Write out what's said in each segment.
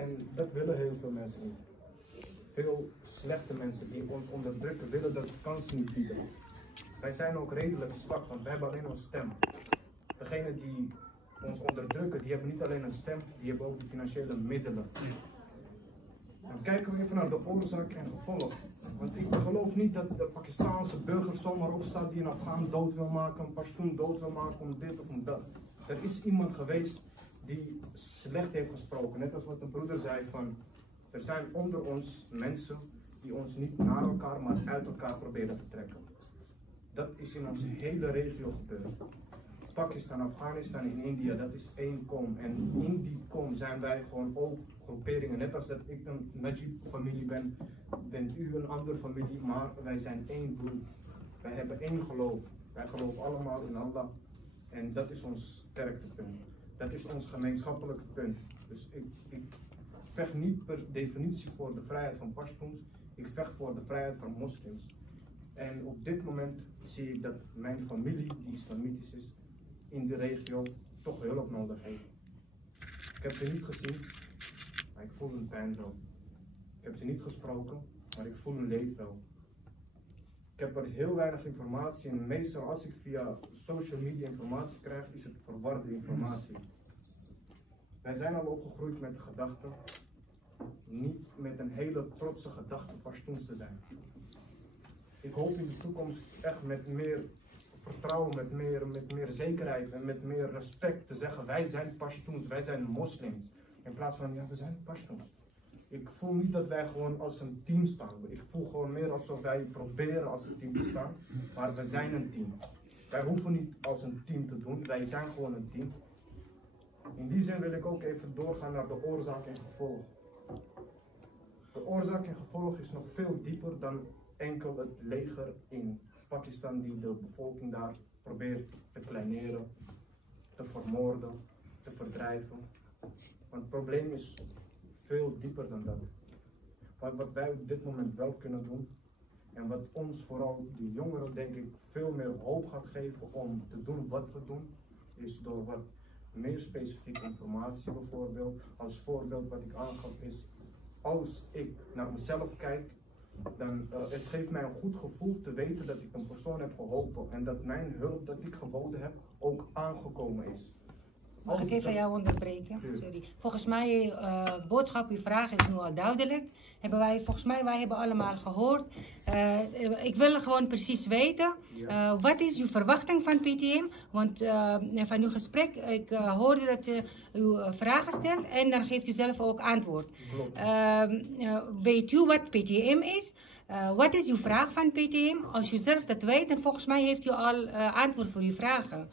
En dat willen heel veel mensen niet. Veel slechte mensen die ons onderdrukken willen dat kans niet bieden. Wij zijn ook redelijk zwak, want wij hebben alleen onze stem. Degenen die ons onderdrukken, die hebben niet alleen een stem, die hebben ook de financiële middelen. Dan kijken we even naar de oorzaak en gevolg. Want ik geloof niet dat de Pakistaanse burger zomaar opstaat die een Afghaan dood wil maken, een Pashtun dood wil maken om dit of om dat. Er is iemand geweest die slecht heeft gesproken. Net als wat een broeder zei van, er zijn onder ons mensen die ons niet naar elkaar, maar uit elkaar proberen te trekken. Dat is in onze hele regio gebeurd. Pakistan, Afghanistan en India, dat is één kom. En in die kom zijn wij gewoon ook groeperingen. Net als dat ik een Najib-familie ben, bent u een andere familie, maar wij zijn één bloed. Wij hebben één geloof. Wij geloven allemaal in Allah. En dat is ons sterktepunt. Dat is ons gemeenschappelijk punt. Dus ik vecht niet per definitie voor de vrijheid van Pashtuns. Ik vecht voor de vrijheid van moslims. En op dit moment zie ik dat mijn familie, die islamitisch is, in de regio toch hulp nodig heeft. Ik heb ze niet gezien, maar ik voel hun pijn wel. Ik heb ze niet gesproken, maar ik voel hun leed wel. Ik heb er heel weinig informatie en meestal als ik via social media informatie krijg, is het verwarde informatie. Wij zijn al opgegroeid met de gedachte, niet met een hele trotse gedachte Pashtuns te zijn. Ik hoop in de toekomst echt met meer vertrouwen, met meer zekerheid en met meer respect te zeggen, wij zijn Pashtuns, wij zijn moslims. In plaats van, ja, we zijn Pashtuns. Ik voel niet dat wij gewoon als een team staan. Ik voel gewoon meer alsof wij proberen als een team te staan, maar we zijn een team. Wij hoeven niet als een team te doen, wij zijn gewoon een team. In die zin wil ik ook even doorgaan naar de oorzaak en gevolg. De oorzaak en gevolg is nog veel dieper dan enkel het leger in Pakistan die de bevolking daar probeert te kleineren, te vermoorden, te verdrijven. Want het probleem is veel dieper dan dat. Maar wat wij op dit moment wel kunnen doen, en wat ons vooral de jongeren denk ik veel meer hoop gaat geven om te doen wat we doen, is door wat meer specifieke informatie bijvoorbeeld. Als voorbeeld wat ik aangaf is, als ik naar mezelf kijk, dan het geeft mij een goed gevoel te weten dat ik een persoon heb geholpen en dat mijn hulp dat ik geboden heb ook aangekomen is. Mag ik even jou onderbreken? Sorry. Volgens mij, boodschap, uw vraag is nu al duidelijk. Volgens mij, wij hebben allemaal gehoord. Ik wil gewoon precies weten, wat is uw verwachting van PTM? Want van uw gesprek, ik hoorde dat u vragen stelt en dan geeft u zelf ook antwoord. Weet u wat PTM is? Wat is uw vraag van PTM? Als u zelf dat weet, dan volgens mij heeft u al antwoord voor uw vragen.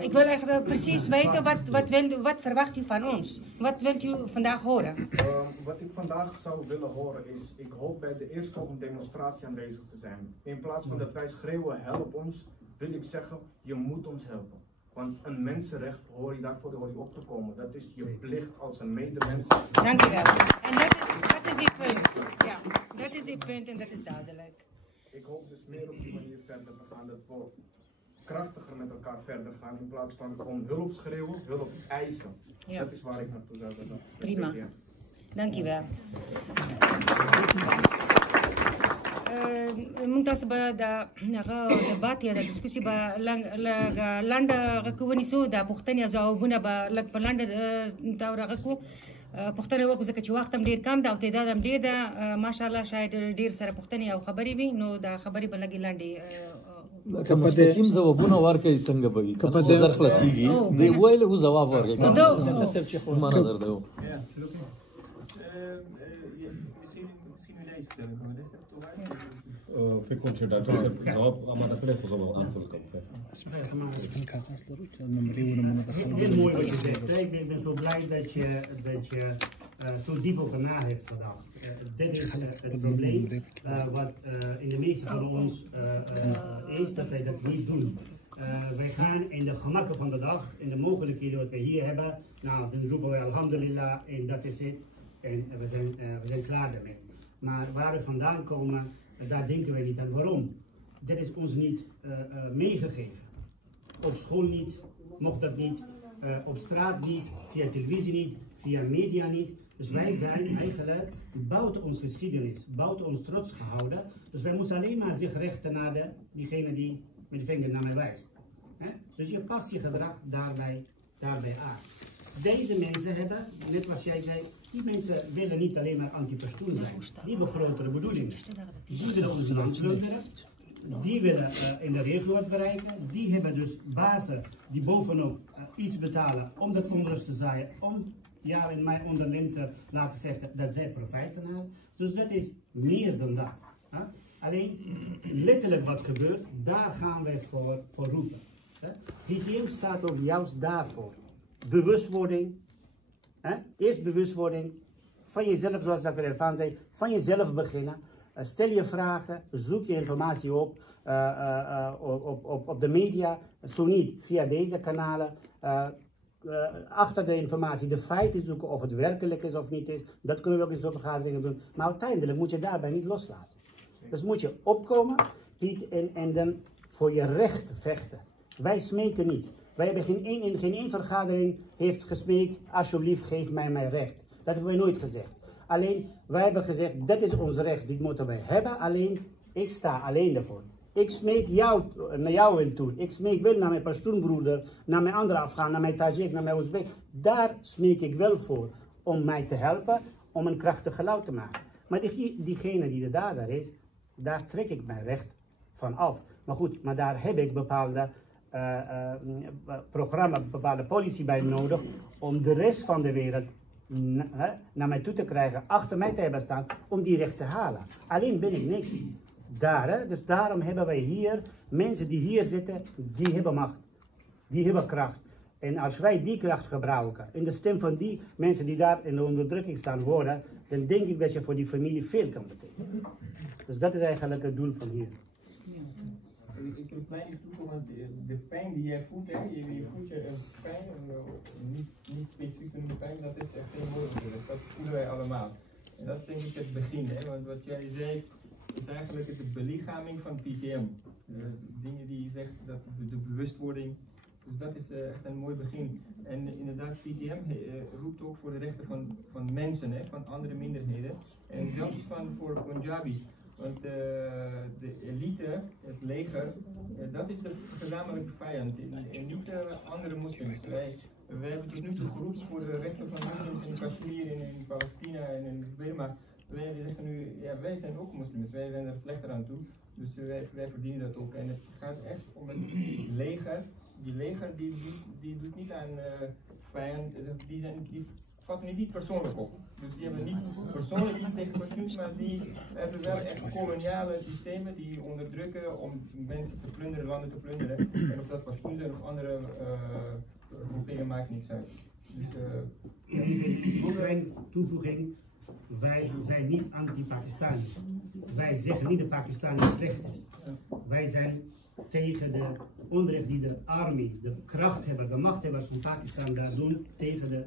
Ik wil echt precies weten, wat verwacht u van ons? Wat wilt u vandaag horen? Wat ik vandaag zou willen horen is, ik hoop bij de eerstvolgende demonstratie aanwezig te zijn. In plaats van dat wij schreeuwen, help ons, wil ik zeggen, je moet ons helpen. Want een mensenrecht daarvoor hoor je op te komen. Dat is je plicht als een medemens. Dank u wel. En dat is uw punt. Ja, dat is uw punt en dat is duidelijk. Ik hoop dus meer op die manier verder te gaan, dat we krachtiger met elkaar verder gaan in plaats van om hulp schreeuwen, hulp eisen. Ja. Dat is waar ik naartoe zou willen. Prima. Dank je wel. Mungkin sebab debat ya diskusi ba landa rakuni so da puxtani zau buna ba lag palanda taura raku puxtani وکړو ځکه چې وخت هم ډیر کم دا او تعداد هم ډیر ده ماشاءالله شاید ډیر سره پوښتنې او خبرې وي نو دا خبرې به لګي لاندې که مستقیم ځوابونه ورکړي څنګه به وي که نظر خلاصیږي دی ویل هو ځواب ورکړي ما نظر ده فکر کوم چې ډاکټر جواب اماده کړی خو زه antwoord کوم. Heel mooi wat je zegt. Ik ben zo blij dat je zo diep over na heeft gedacht. Dit is het probleem wat in de meeste van ons is dat wij dat niet doen. Wij gaan in de gemakken van de dag, in de mogelijkheden wat wij hier hebben. Nou, dan roepen wij alhamdulillah en dat is het. En we zijn klaar daarmee. Maar waar we vandaan komen, daar denken wij niet aan. Waarom? Dit is ons niet meegegeven. Op school niet, mocht dat niet. op straat niet, via televisie niet, via media niet. Dus wij zijn eigenlijk buiten onze geschiedenis, buiten ons trots gehouden. Dus wij moeten alleen maar zich richten naar diegene die met de vinger naar mij wijst. Dus je past je gedrag daarbij aan. Deze mensen hebben, net wat jij zei, die mensen willen niet alleen maar anti-Pashtoen zijn. Die hebben grotere bedoelingen. Die willen ons land plunderen. Die willen in de regio wat bereiken. Die hebben dus bazen die bovenop iets betalen om dat onrust te zaaien. Om ja en mij onderling te laten vechten dat zij profijt van hebben. Dus dat is meer dan dat. Alleen letterlijk wat gebeurt, daar gaan wij voor roepen. PTM staat ook juist daarvoor. Bewustwording. Eerst bewustwording van jezelf, zoals Dr. Erfan zei, van jezelf beginnen. Stel je vragen, zoek je informatie op de media, zo niet via deze kanalen. Achter de informatie de feiten zoeken of het werkelijk is of niet is. Dat kunnen we ook in zo'n vergaderingen doen. Maar uiteindelijk moet je daarbij niet loslaten. Dus moet je opkomen en dan voor je recht vechten. Wij smeken niet. Wij hebben geen één vergadering heeft gesmeekt, alsjeblieft geef mij mijn recht. Dat hebben wij nooit gezegd. Alleen, wij hebben gezegd, dat is ons recht, dit moeten wij hebben. Alleen, ik sta alleen daarvoor. Ik smeek naar jou wil toe. Ik smeek wel naar mijn Pashtoenbroeder, naar mijn andere Afghaan, naar mijn Tajik, naar mijn Oezbek. Daar smeek ik wel voor om mij te helpen, om een krachtig geluid te maken. Maar diegene die de dader is, daar trek ik mijn recht van af. Maar goed, maar daar heb ik bepaalde programma, bepaalde politie bij nodig om de rest van de wereld naar mij toe te krijgen, achter mij te hebben staan, om die recht te halen. Alleen ben ik niks. Dus daarom hebben wij hier, mensen die hier zitten, die hebben macht. Die hebben kracht. En als wij die kracht gebruiken, in de stem van die mensen die daar in de onderdrukking staan horen, dan denk ik dat je voor die familie veel kan betekenen. Dus dat is eigenlijk het doel van hier. Ik heb een kleine toevoeging, want de pijn die jij voelt, je voelt je pijn, niet specifiek de pijn, dat is echt geen woord. Dat voelen wij allemaal. En dat is denk ik het begin, want wat jij zei, is eigenlijk de belichaming van PTM. Dingen die je zegt, dat de bewustwording, dus dat is echt een mooi begin. En inderdaad, PTM roept ook voor de rechten van mensen, van andere minderheden. En zelfs voor Punjabis. Want de elite, het leger, dat is de gezamenlijke vijand en niet andere moslims. Wij hebben tot nu toe geroepen voor de rechten van moslims in Kashmir, in Palestina en in Burma. Wij zeggen nu, ja, wij zijn ook moslims, wij zijn er slechter aan toe. Dus wij verdienen dat ook. En het gaat echt om het leger. Die leger die doet niet aan vijand, die vatten het niet persoonlijk op. Dus die hebben niet persoonlijk iets tegen Pashtuns, maar die hebben wel echt koloniale systemen die onderdrukken om mensen te plunderen, landen te plunderen. En of dat Pashtuns zijn of andere groeperingen maakt niks uit. Dus, toevoeging, wij zijn niet anti-Pakistani. Wij zeggen niet dat Pakistan slecht is. Wij zijn tegen de onrecht die de army, de kracht hebben, de machthebbers van Pakistan daar doen tegen de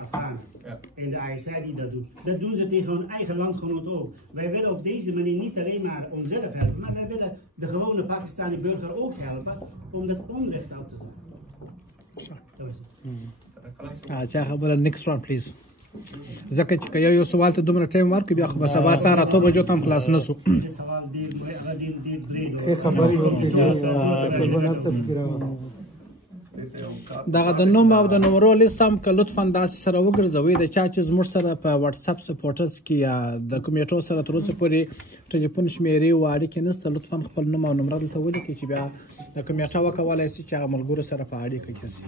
Afghanen. Ja. En de ISI die dat doen. Dat doen ze tegen hun eigen landgenoot ook. Wij willen op deze manier niet alleen maar onszelf helpen, maar wij willen de gewone Pakistani burger ook helpen om dat onrecht af te zetten. Dat is het. Ja, next one please. ځکه چې یو سوال ته دومره ټایم ورکړي بیا خو به سبا سهار 8 بجو ته هم خلاص نه شو. دغه د نوم او د نمبرو لیست هم که لطفا داسې سره وګرځوئ د چا چې زموږ سره په واتساپ سپورټرز کې یا د کمیټو سره تر اوسه پورې ټلیفون شمیرې او اړیکې نشته لطفا خپل نوم او نمبر دلته ولیکئ چې بیا د کمیټه وکولی شي چې هغه ملګرو سره په اړیکه کې شي.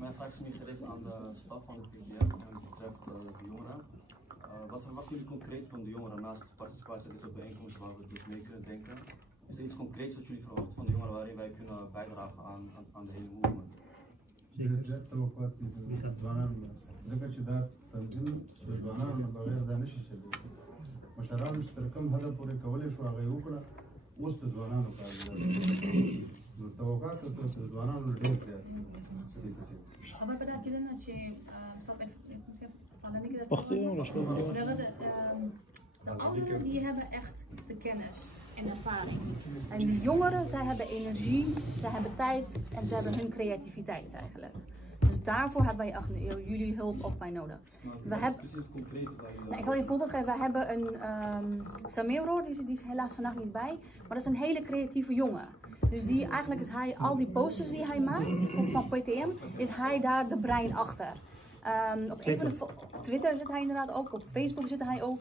Mijn vraag is meer gericht aan de staf van de PTM en het betreft de jongeren. Wat verwachten jullie concreet van de jongeren naast de participatie in dit soort bijeenkomsten waar we dus mee kunnen denken? Is er iets concreets wat jullie verwachten van de jongeren waarin wij kunnen bijdragen aan de hele movement? اول بدأ كده إن شيء صار مثلا على نقدر دغه De ouderen die hebben echt de kennis en ervaring. En de jongeren, zij hebben energie, zij hebben tijd en ze hebben hun creativiteit eigenlijk. Dus daarvoor hebben wij echt jullie hulp ook bij nodig. We hebben, ik zal je een voorbeeld geven. We hebben een Samiro, die is helaas vandaag niet bij. Maar dat is een hele creatieve jongen. Dus eigenlijk is hij, al die posters die hij maakt van PTM, is hij daar de brein achter. Op Twitter zit hij inderdaad ook, op Facebook zit hij ook.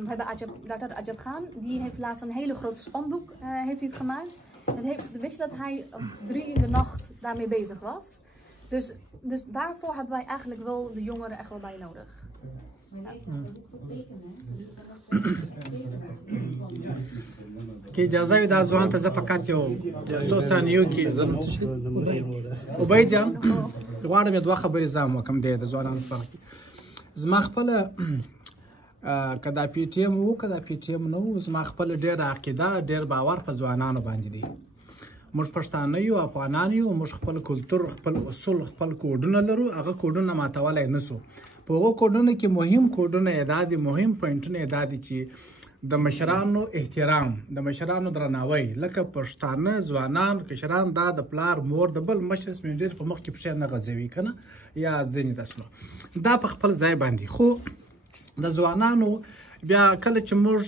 We hebben Dr. Ajab Khan, die heeft laatst een hele grote spandoek heeft hij het gemaakt. En weet je dat hij 3 in de nacht daarmee bezig was? Dus daarvoor hebben wij eigenlijk wel de jongeren echt wel bij nodig. که اجازه وي دا ځوان ته زه فقط یو څو ثانیو کې عبید جان غواړم دوه خبرې زه وکړم د ځوانانو په اړه. زما خپله که دا پی ټي ایم وو که دا پی ټي ایم نه وو، زما خپله ډېره عقیده ډېر باور په ځوانانو باندې دی. موږ پښتانه یو، افغانان یو، موږ خپل کلتور، خپل اصول، خپل کوډونه لرو. هغه کوډونه ماتولی نه سو. په هغو کوډونو کې مهم کوډونه یې دا دي، مهم پوینټونه یې دا دي چې د مشرانو احترام، د مشرانو درناوی، لکه پښتانه ځوانان کشران دا د پلار مور د بل مشر سپین ږیري په مخ کې پښې نه غځوي که نه، یا ځینې داسې دا په خپل ځای باندې. خو د ځوانانو بیا کله چې موږ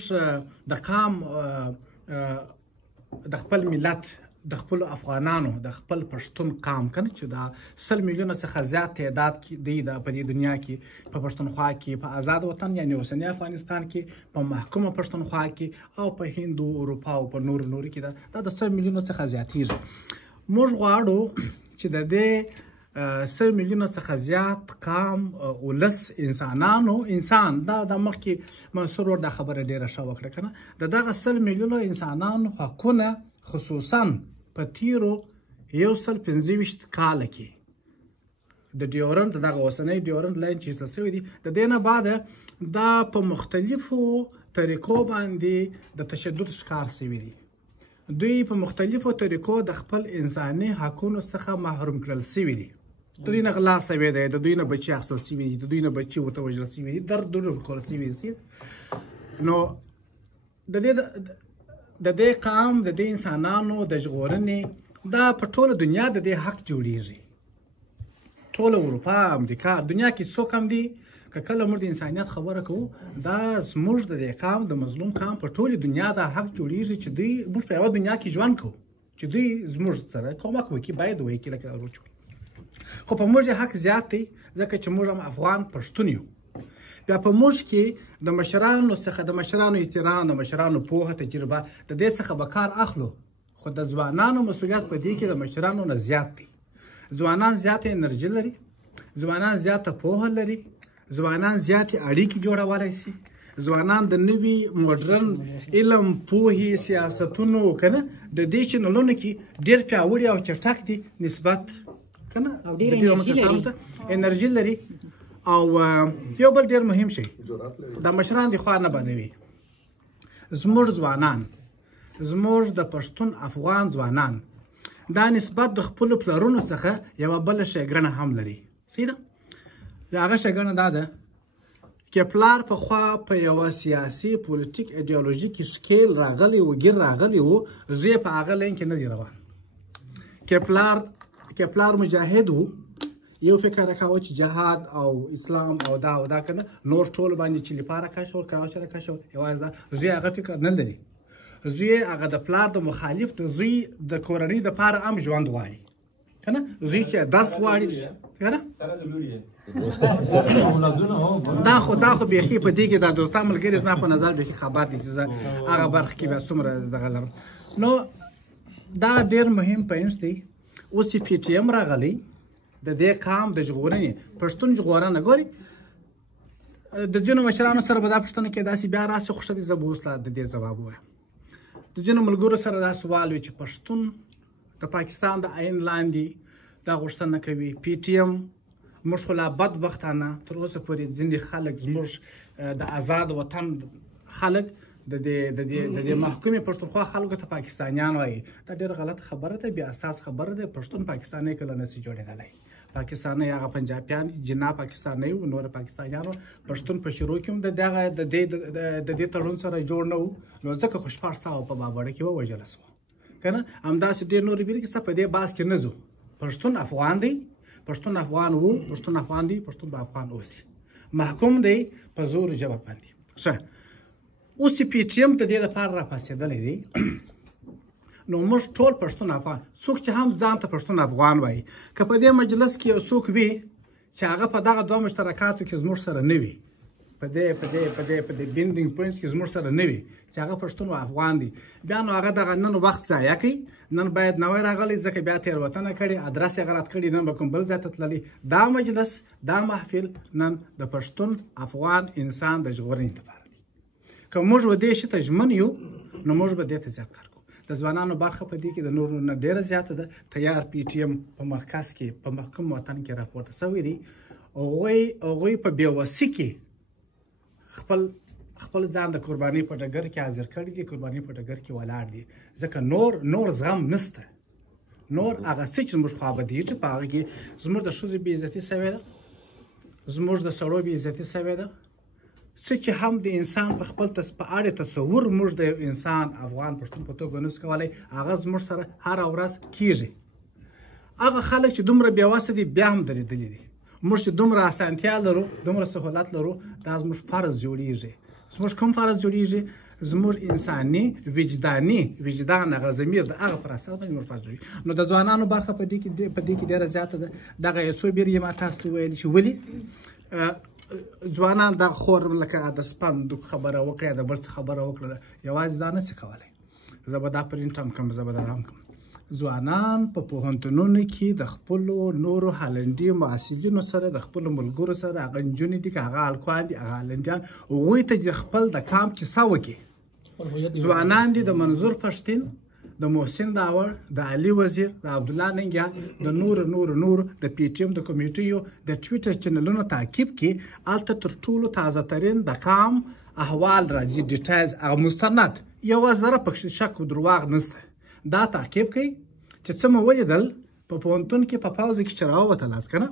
د قام د خپل ملت، د خپل افغانانو، د خپل پښتون قام کنه چې دا 100 میلیونه څخه زیات تعداد دی په دې دنیا کې، په پښتونخوا کې، په آزاد وطن یعنی اوسنی افغانستان کې، په محکومه پښتونخوا کې او په هند او اروپا او په نورو کې دا د 100 میلیونه څخه زیاتېږي. موږ غواړو چې د دې 100 میلیونه څخه زیات قام، ولس، انسان دا د مخکې منصور ور دا خبره ډېره ښه وکړه که نه، د دغه 100 میلیونه انسانانو حقونه خصوصا په تیرو 125 کاله کې د ډیورنډ دغه اوسنی ډیورنډ لاین چې حصه شوی دی، د دې نه بعده دا په مختلفو طریقو باندې د تشدد ښکار شوي دي. دوی په مختلفو طریقو د خپل انساني حقونو څخه محروم کړل شوي دي. د دوی نه غلا شوی دی، د دوی نه بچي اخیستل شوي دي، د دوی نه بچي ورته وژل شوي دي، دردونه ورکول شوي دي. نو د دې قام، د دې انسانانو د ژغورنې دا په ټوله دنیا د دې حق جوړیږي. ټوله اروپا، امریکا، دنیا کې څوک هم دي که کله موږ د انسانیت خبره کوو، دا زموږ د دې قام، د مظلوم قام په ټوله دنیا دا حق جوړیږي چې دوی موږ په یوه دنیا کې ژوند کوو، چې دوی زموږ سره کومک وکړي، باید وکړي لکه روچ. خو په موږ یې حق زیات دی ځکه چې موږ هم افغان پښتون یو. بیا په موږ کې د مشرانو څخه، د مشرانو احترام، د مشرانو پوهه، تجربه، د دې څخه به کار اخلو. خو د ځوانانو مسؤلیت په دې کې د مشرانو نه زیات دی. ځوانان زیاته انرژي لري، ځوانان زیاته پوهه لري، ځوانان زیاتې اړیکې جوړولی شي، ځوانان د نوي موډرن علم، پوهې، سیاستونو که نه د دې چینلونو کې ډېر پیاوړي او چټک دي نسبت که نه د ډېرو متساوي ته انرژي لري. او یو بل ډېر مهم شی د مشران د خوا نه بدوي. زموږ ځوانان، زموږ د پښتون افغان ځوانان دا نسبت د خپلو پلرونو څخه یوه بله ښېګڼه هم لري. صحیح ده؟ د هغه ښېګڼه دا ده چې پلار پخوا په یوه سیاسي، پولیټیک، ایډیالوژیک سکیل راغلی و، ګیر راغلی و، زوی په هغه لین کې نه دی روان. که پلار مجاهد و، یو فکر کاوه چې جهاد او اسلام او دا کنه نور ټول باندې چې لپاره کاشول کاشول یوازې دا زوی هغه فکر نه لري. زوی هغه د پلار د مخالف، د زوی د کورنۍ د پاره هم ژوند غواړي کنه، زوی چې درس غواړي کنه دا خو بیخي په دې کې د دوستان ملګري زما په نظر بیخي خبر دي چې هغه برخه کې به څومره دغه لرم. نو دا ډېر مهم پوینټ دی. اوس چې پی ټي ایم راغلی د دې قام د ژغورنې، پښتون ژغورنه، ګوري د ځینو مشرانو سره به دا پوښتنه کې داسې بیا راسي خوښه دي، زه به اوس د دې ځواب ووایم. د ځینو ملګرو سره دا سوال وي چې پښتون د پاکستان د عین لاندې دا غوښتنه کوي. پی ټي ایم موږ خو لا بدبختانه تر اوسه پورې ځینې خلک زموږ د آزاد وطن خلک د دې محکومې پښتونخوا خلکو ته پاکستانیان وایي. دا ډېره غلطه خبره ده، بې اساس خبره ده. پښتون پاکستانی کله نشي جوړېدلی. پاکستاني هغه پنجابیان جنا پاکستاني و نور پاکستانیانو پښتون په شروع کې هم د دې تړون سره جوړ نه و نو ځکه خو 400 په بابړه کې ووژل شو که نه همداسې ډېر نورې بیلګې شته په دې بحث کې نه ځو پښتون افغان دی پښتون افغان و پښتون افغان دی پښتون به افغان اوسي محکوم دی په زور ژبه باندې ښه اوس چې پی ټي ایم د دې لپاره راپاڅېدلی دی نو موږ ټول پښتون افغان څوک چې هم ځان ته پښتون افغان وایي که په دې مجلس کې یو څوک وي چې هغه په دغه دوه مشترکاتو کې زموږ سره نه وي په دې بینډینګ پوینټس کې زموږ سره نه وي چې هغه پښتون او افغان دي بیا نو هغه دغه نن وخت ضایع کوي نن باید نوی راغلی ځکه بیا تېروتنه کړې ادرس یې غلط کړي نن به کوم بل ځای ته تللی دا مجلس دا محفل نن د پښتون افغان انسان د ژغورنې لپاره دی که موږ و دې شي ته ژمن یو نو موږ به دې ته زیات کار کوو د ځوانانو برخه په دې کې د نورو نه ډېره زیاته ده تیار پی ټي ایم په مرکز کې په محکوم وطن کې راپورته شوی دی هغوی په بېوسۍ کې خپل ځان د قربانۍ په ډګر کې حاضر کړي دي قربانۍ په ډګر کې ولاړ دي ځکه نور زغم نشته نور هغه څه چې زموږ خوا بدېږي په هغه کې زموږ د ښځو بېعزتي شوې ده زموږ د سړو بېعزتي شوې ده څه چې هم د انسان په خپل په اړه تصور موږ د انسان افغان پښتون په توګه نشو کولی هغه زموږ سره هره ورځ کیږي هغه خلک چې دومره بېوسه دي بیا هم درېدلي دي موږ چې دومره اسانتیا لرو دومره سهولت لرو دا زموږ فرض جوړیږي زموږ کوم فرض جوړیږي زموږ انساني وجدان هغه ضمیر د هغه پر اساس باندې موږ فرض جوړیږي نو د ځوانانو برخه په دې کې ډېره زیاته ده دغه یو څو بیرې ما تاسو ته ویلي چې ولې ځوانان دغه خور لکه د سپند خبره وکړه د بل څه خبره وکړه یوازې دا نه څه کولی زه به دا پرینټ هم کړم زه به دا هم کړم ځوانان په پوهنتونونو کې د خپلو نورو هالنډي محصلینو سره د خپلو ملګرو سره هغه نجونې دي که هغه هلکان دي هغه هالنډیان هغوی ته د خپل د کام کیسه وکړي ځوانان دي د منظور پښتین د محسن داور د علي وزیر د عبدالله ننګیال د نور د پی ټي ایم د کمیټیو د ټویټر چینلونو تعقیب کې هلته تر ټولو تازه ترین د کام احوال راځي ډیټیلز هغه مستند یوه ذره پکښې شک و درواغ نشته دا تعقیب کوي چې څه مو ولیدل په پوهنتون کې په پاوزه کې چې راووتلاست که نه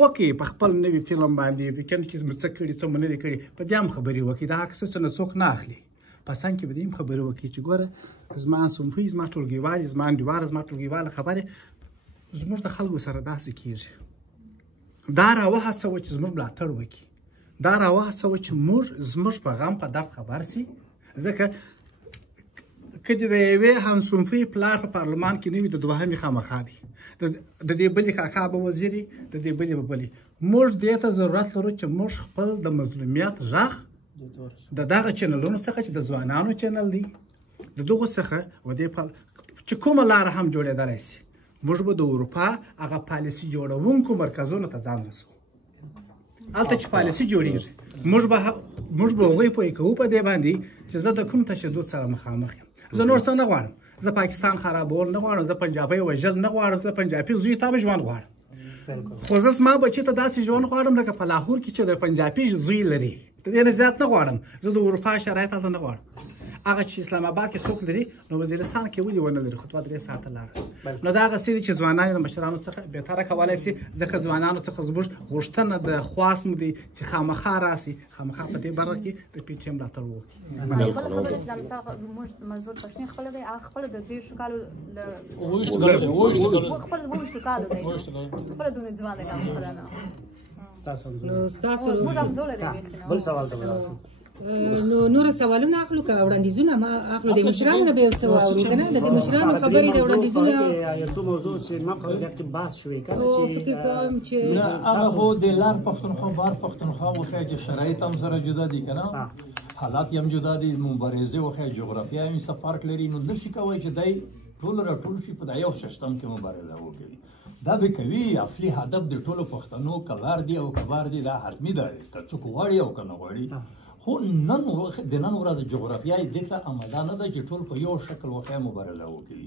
وکړئ په خپل نوي فلم باندې ویکند کې مو څه کړي څه مو نه دي کړي په دې هم خبرې وکړي دا عکسونه نه څوک نه اخلي په څنګ کې به دې هم خبرې وکړي چې ګوره زما صنفي زما ټولګیوالې زما انډیواله زما ټولګیواله خبرې زموږ د خلکو سره داسې کېږي دا راوهڅوه چې زموږ ملاتړ وکړي دا راوهڅوه چې زموږ په غم په درد خبر سي ځکه که د یوې همصنفي پلار په پارلمان کې نه وي د دوهمې خامخا دی د دې بلې کاکا به وزیر وي د دې بلې به بلې موږ دې ته ضرورت لرو چې موږ خپل د مظلومیت غږ د دغه چینلونو څخه چې د ځوانانو چینل دی د دغو څخه و دې چې کومه لاره هم جوړېدلی شي موږ به د اروپا هغه پالیسي جوړونکو مرکزونو ته ځان رسوو هلته چې پالیسي جوړېږي موږ به هغوی پوه کوو په دې باندې چې زه د کوم تشدد سره مخامخ یم زه نور څه نه غواړم زه پاکستان خرابول نه غواړم زه پنجابی وژل نه غواړم زه پنجابي زوی ته به ژوند غواړم خو زه زما بچي ته داسې ژوند غواړم لکه په لاهور کې چې د پنجابي زوی لري د دې نه زیات نه غواړم زه د اروپا شرایط هلته نه غواړم هغه چې اسلام آباد کې څوک لري نو وزیرستان کې ولې ونه لري خو 3 ساعته لاره نو دا هغه څه دي چې ځوانان د مشرانو څخه بهتره کولی شي ځکه ځوانانو څخه زموږ غوښتنه د خواست مو دی چې خامخا راسي خامخا په دې برخه کې د پی ټي ایم ملاتړ وکړي بله خبره چې دا مثال موږ منظور پښتین خپله دی هغه خپله د 30 کالو خپل 20 کالو دی خپله دونه ځوان دی خپله نه ستاسو موږ هم زوله دی بل سوال ته نو نور سوالونه اخلو که وړاندیزونه ما اخلو د مشرانو نه به یو څه واورو که نه د مشرانو خبرې د وړاندیزونه یو څو موضوع چې ما په دې کې بحث شوې او فکر کوم چې هغه خو د لار پښتونخوا بار پښتونخوا وخی چې شرایط هم سره جدا دي که نه حالات هم جدا دي مبارزې وخی جغرافیه هم څه فرق لري نو نشي کولی چې دی ټول راټول شي په دا یو سیستم کې مبارزه وکړي دا به کوي اصلي هدف د ټولو پښتنو کلار دي او کبار دي دا حتمي ده که څوک غواړي او که نه غواړي خو نن ورځ جغرافیه دې ته اماده نه ده چې ټول په یو شکل وخی مبارزه وکړي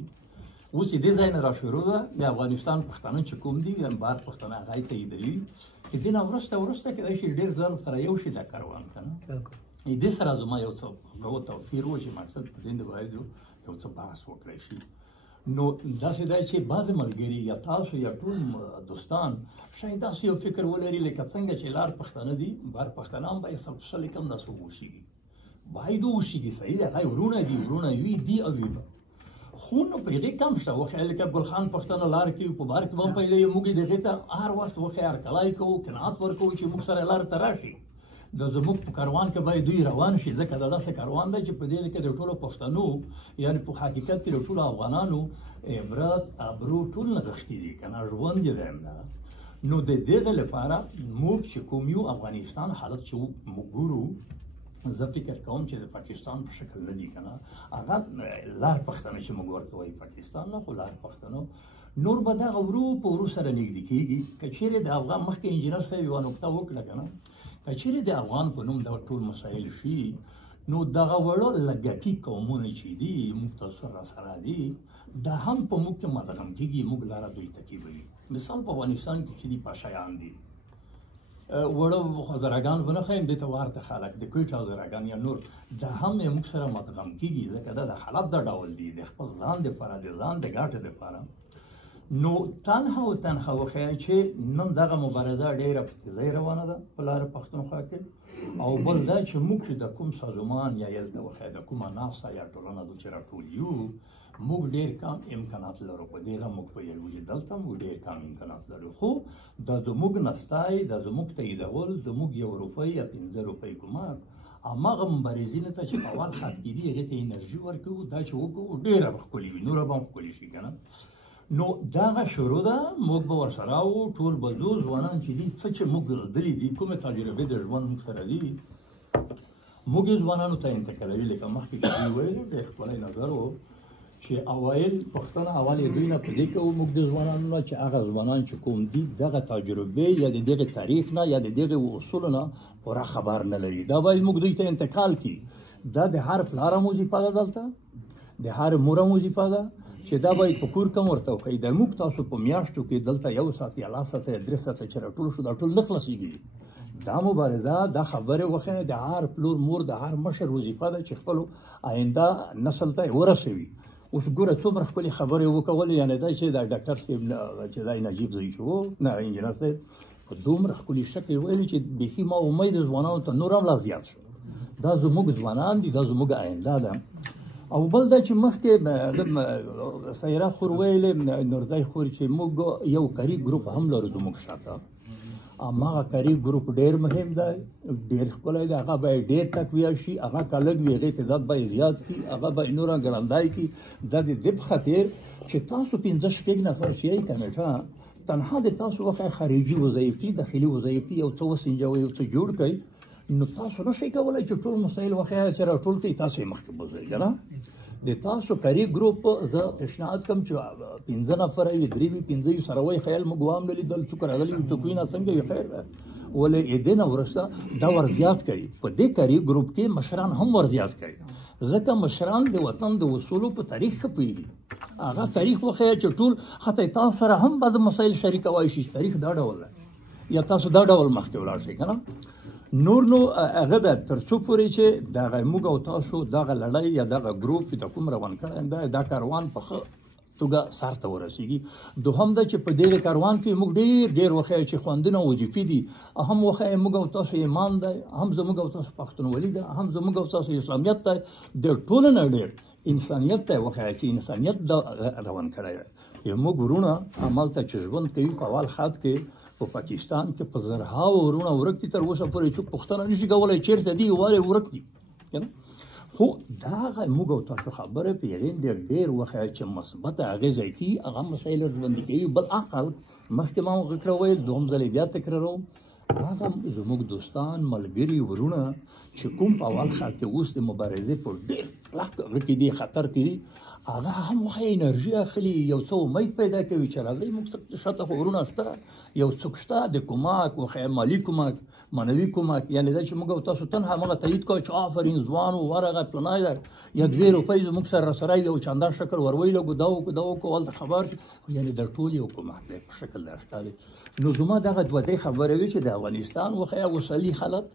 اوس دې ځای نه راشروع ده د افغانستان پښتانه چې کوم دي بار پښتانه هغه یې تاییدوي چې دې نه وروسته کېدای شي ډېر زر سره یو شي دا کاروان که نه دې سره زما یو څه توفیر و چې مقصد په دې باید یو څه بحث وکړی شي نو داسې دی چې بعضې ملګري یا تاسو یا ټول دوستان شاید داسې یو فکر ولري لکه څنګه چې لار پښتانه دي بار پښتانه هم باید څه کم داسې وشيږي باید وشيږي صحیح دی هغه ورونه دي ورونه وي دي او وي خو نو په هغې کم شته وښیه لکه ګلخان پښتانه لار کې په بار کې به هم پیدا موږ یې د هغې ته هر وخت وښیه هرکلی کوو قناعت ورکوو چې موږ سره لارې ته راشي د زموږ په کاروان کې باید دوی روان شي ځکه دا داسې کاروان دی چې په دې کې د ټولو پښتنو یعنې په حقیقت کې د ټولو افغانانو عبرت ابرو ټول نغښتي دي که نه ژوند یې دی همدغه نو د دغه لپاره موږ چې کوم یو افغانستان حالت چې موږ ګورو زه فکر کوم چې د پاکستان په شکل نه دي که نه هغه لار پښتانه چې موږ ورته وایي پاکستان نه خو لار پښتنو نور به دغه ورو په ورو سره نږدې کېږي که چیرې د افغان مخکې انجینر صاحب یوه نکته وکړه که نه که چیرې د افغان په نوم دغه ټول مسایل شي نو دغه وړه لږکي قومونه چې دي موږ تاسو راسره دي دا هم په موږ کې مدغم کېږي موږ لاره دوی ته کېږي مثال په افغانستان کې چې دي پاشایان دي وړه هزارګان به نه ښایم دې ته ورته خلک د کویټ هزارګان یا نور دا هم موږ سره مدغم کېږي ځکه دا د حالت د ډول دي د خپل ځان دپاره د ځان د ګټې دپاره نو تنها او تنها وښیه چې نن دغه مبارزه ډېره په تیزۍ روانه ده په لاره پښتونخوا کې او بل دا چې موږ چې د کوم سازمان یا یلته وښیه د کومه ناسا یا ټولنه ده چې راټول یو موږ ډېر کم امکانات لرو په دغه موږ پوهېږو چې دلته موږ ډېر کم امکانات لرو خو دا زموږ نستای دا زموږ تاییدول زموږ 1 روپۍ یا 15 روپۍ کومک هماغه مبارزینو ته چې په اول خط کې دي هغې ته انرژي ورکوو دا چې وکړو ډېره به ښکلې وي نوره به هم ښکلې شي که نه نو دغه شروع ده موږ به ورسره وو ټول به ځو ځوانان چې دي څه چې موږ لیدلي دي کومې تجربې د ژوند موږ سره دي موږ یې ځوانانو ته انتقالوي لکه مخکې چې دوی ویلو ډېر ښکلی نظر و چې اوایل پوښتنه اول یې دوی نه په دې کوو موږ د ځوانانو نه چې هغه ځوانان چې کوم دي دغه تجربې یا د دغه تاریخ نه یا د دغه اصولو نه پوره خبر نه لري دا باید موږ دوی ته انتقال کړي دا د هر پلاره وظیفه ده دلته د هر موره وظیفه ده چې دا باید په کور کم ورته وښیي د موږ تاسو په میاشتو کې دلته 1 ساعت یا 2 ساعته 3 ساعته چې راټول شو دا ټول نه خلاصېږي دا مبارزه دا خبرې وښیه د هر پلور مور د هر مشر وظیفه ده چې خپلو آینده نسل ته ورسوي اوس ګوره څومره خپلې خبرې وکولې یعنې دا چې دا ډاکټر صاحب چې دا نجیب زوی چې و نه انجینر صاحب په دومره ښکلي شکل ویلي چې بیخي ما امید ځوانانو ته نور هم لا زیات شو دا زموږ ځوانان دي دا زموږ آینده ده او بل دا چې مخکې سیره خور ویلې نوردی خور چې موږ یو کاري ګروپ هم لرو زموږ شاته هماغه کاري ګروپ ډېر مهم دی ډېر ښکلی دی هغه باید ډېر تقویه شي هغه که لږ وي هغې تعداد باید زیات کړي هغه باید نوره ګړندی کړي دا د دې په خاطر چې تاسو 15-16 نفر چې یې کمیټه تنها د تاسو وخت خارجي وظایف دي داخلي وظایف دي یو څه وسنجوئ یو څه جوړ کړئ نو تاسو نشئ کولی چې ټول مسایل وښیه چې راټول کړئ تاسو یې مخکې بوځئ که نه د تاسو کاري ګروپ زه پیشنهاد کوم چې 15 نفره وي 3 وي 15 وي سره وایي خیال موږ هم نه لیدل څوک راغلي وي څوک وینه څنګه وي خیر ده ولې دې نه وروسته دا ور زیات کوي په دې کاري ګروپ کې مشران هم ور زیات کوي ځکه مشران د وطن د اصولو په تاریخ ښه پوهېږي هغه تاریخ وښیه چې ټول حتی تاسو سره هم بعض مسایل شریکولی شي تاریخ دا ډول دی یا تاسو دا ډول مخکې ولاړ شئ که نه نور نو هغه ده تر څو پورې چې دغه موږ او تاسو دغه لړۍ یا دغه ګروپ چې د کوم روان کړی دا کاروان په ښه توګه سر ته ورسېږي دوهم ده چې په دغه کاروان کې موږ ډېر وښیو چې خوندونه وظیفې دي هم وښیو موږ او تاسو ایمان دی هم زموږ او تاسو پښتونولي ده هم زموږ او تاسو اسلامیت دی د ټولو نه ډېر انسانیت ته وښیو چې انسانیت دا روان کړی دی موږ ورونه همالته چې ژوند کوي په اول خط کې په پاکستان کې په زرهاو ورونه ورک دي تر اوسه پورې څوک پوښتنه نشي کولی چېرته دي ولې ورک دي خو دغه موږ او تاسو خبره په هغې ډېر وښیه چې مثبته اغېزه کوي هغه مسایل ژوندي کوي بل عقل مخکې ما هغه ویل دوهم ځل بیا تکراروم هغه زموږ دوستان ملګري ورونه چې کوم په اول خط کې اوس د مبارزې په ډېر کلک کې دي خطر کې دي هغه هم وښیه انرژي اخلي یو څه امید پیدا کوي چې راځئ موږ شاته خو ورونه شته یو څوک شته د کومک وښیه مالي کومک معنوي کومک یعنې دا چې موږ او تاسو تنها همغه تایید کوو چې آفرین ځوان و ورغه پلانی ده یا 2 روپۍ زموږ سره راسره یو چنده شکل ور ویلږو دا وکړو هلته خبر یعنې د ټول یو کومک دی په شکل دا ښکاري نو زما دغه 2-3 خبرې وي چې د افغانستان وښیه اوسني حالت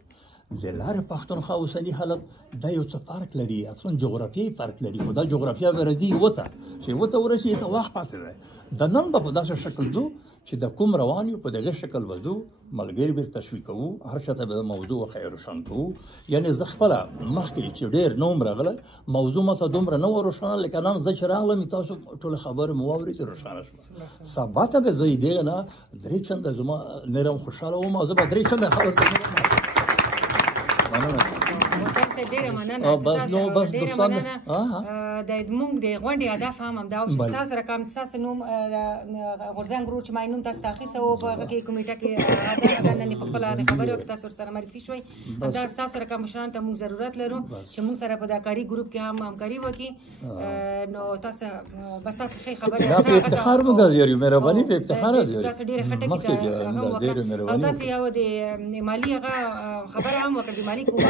د لارې پښتونخوا اوسني حالت دا یو څه فرق لري، اصلا جغرافیایي فرق لري، خو دا جغرافیا به راځي وته چې وته ورسېږي ته وخت پاتې دی. د نن به په داسې شکل ځو چې د کوم روان یو په دغه شکل به ځو، ملګري به تشویق کوو، هر چاته به موضوع خیر روښانه کوو. یعنې زه خپله مخکې چې ډېر نه وم راغلی موضوع ماته دومره نه وه روښانه، لکه نن زه چې راغلم تاسو ټولې خبرې مو واورېدې روښانه شوه. سبا ته به زه یې دغه نه درې چنده زما نرم خوشحاله وم او زه به درې چنده خبر ته ډیره مننه ډیره مننه. د موږ د غونډې هدف هم همدا و چې ستاسو سره کوم ستاسو نوم غورځنګ ورور چې ما نوم تاسو ته اخیستی و په هغه کې کمیټه کې نن په خپله د خبرې وکړې تاسو ورسره معرفي شوئ. همدا ستاسو سره کوم مشرانو ته موږ ضرورت لرو چې موږ سره په دا کاري ګروپ کې هم همکاري وکړي. نو تاسو بس تاسو ښې خبرې دا په افتخار مو ګازیاري مهرباني په افتخار راځي تاسو ډېره ښه ټکي ته هغه وکړه او تاسو یو د مالي هغه خبره هم وکړه د مالي کومک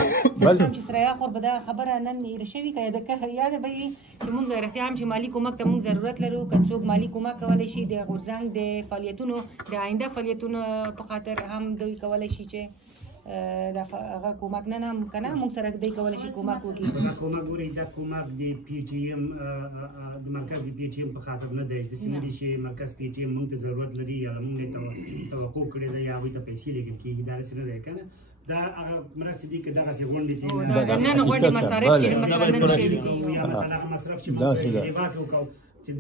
چې سره یا خو به دا خبره نن هېره شوي که د که یاد به وي چې موږ رښتیا هم چې مالي کومک ته موږ ضرورت لرو. که څوک مالي کومک کولی شي د غورځنګ د فعالیتونو د آینده فعالیتونو په خاطر هم دوی کولی شي چې دا هغه کومک نه هم که نه موږ سره دوی کولی شي کومک وکړي. دا کومک ګورئ دا کومک د پی ټي ایم د مرکز د پی ټي ایم په خاطر نه دی. داسې نه دي چې مرکز پی ټي ایم موږ ته ضرورت لري یا موږ یې توقع کړې ده یا هغوی ته پیسې لېږل کېږي. دا داسې نه دی که نه دا هغه مرستې دي که دغسې غونډې کې د نن غونډې مصارف چې مثلا نن شوي دي یا مثلا هغه مصرف چې موږ اشتباه کې وکړو چې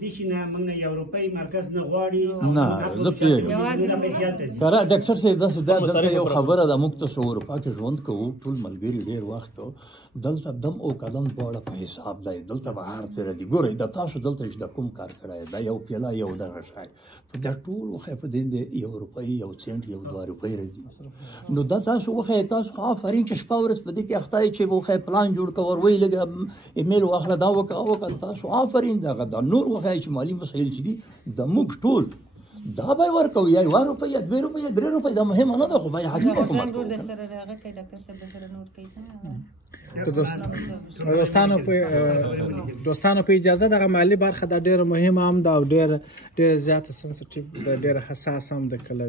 دې شي نه موږ نه یو روپۍ مرکز نه غواړي نه زه پوهېږم کره ډاکټر صاحب داسې دا دلته یو خبره ده موږ تاسو اروپا کې ژوند کوو ټول ملګري ډېر وخت دلته دم او قدم دواړه په حساب دی دلته به هر څه راځي. ګورئ د تاسو دلته چې د کوم کار کړی دا یو پیاله یو دغه شی په دا ټول وښی په دې یو روپۍ یو سنټ یو 2 روپۍ راځي. نو دا تاسو وښی تاسو خو آفرین چې شپه ورځ په دې کې اخته یې چې وښی پلان جوړ کړه ور وایي لږه ایمیل واخله دا وکړه تاسو آفرین دغه دا نور وښی چې مالي مسایل چې دي د موږ ټول دا به ورکوو یا 1 روپۍ یا 2 روپۍ یا 3 روپۍ دا مهمه نه ده خو باید حاجي به کومک دوستانو په اجازه دغه مالي برخه دا ډېره مهمه هم ده او ډېره زیاته سنسټیو ده ډېره حساس هم ده. کله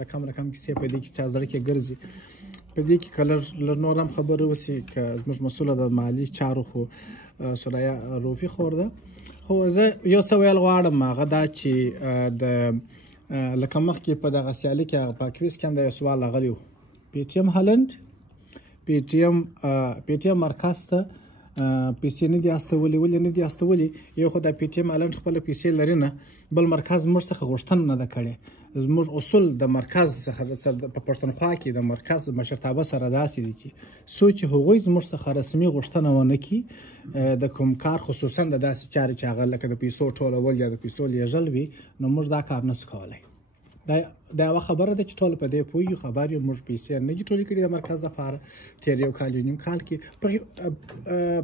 رقم کیسې په دې کې چا زړه کې ګرځي په دې کې کله لږ نور هم خبرې وسي که زموږ مسؤله د مالي چارو خو سرایه روفي خور ده. خو زه یو څه ویل غواړم هغه دا چې د لکه مخکې په دغه سیالي کې هغه په کویز کې هم د یو سوال راغلی و پی ټي ایم هالنډ پی ټي ایم مرکز ته پیسې نه دي استولي ولې نه دي استولي یو خو د پی ټي ایم هالنډ خپله پیسې لري نه بل مرکز موږ څخه غوښتنه نه ده کړې. زموږ اصول د مرکز څخه په پښتونخوا کې د مرکز مشرتابه سره داسې دي چې څو چې هغوی زموږ څخه رسمي غوښتنه ونه کړي د کوم کار خصوصا د داسې چارې چې هغه لکه د پیسو ټولول یا د پیسو لیږل وي نو موږ دا کار نشو کولی. دا یوه خبره ده چې ټول په دې پوهېږو خبر یو موږ پیسې نه دي ټولې کړي د مرکز لپاره. تېر یو کال یو نیم کال کې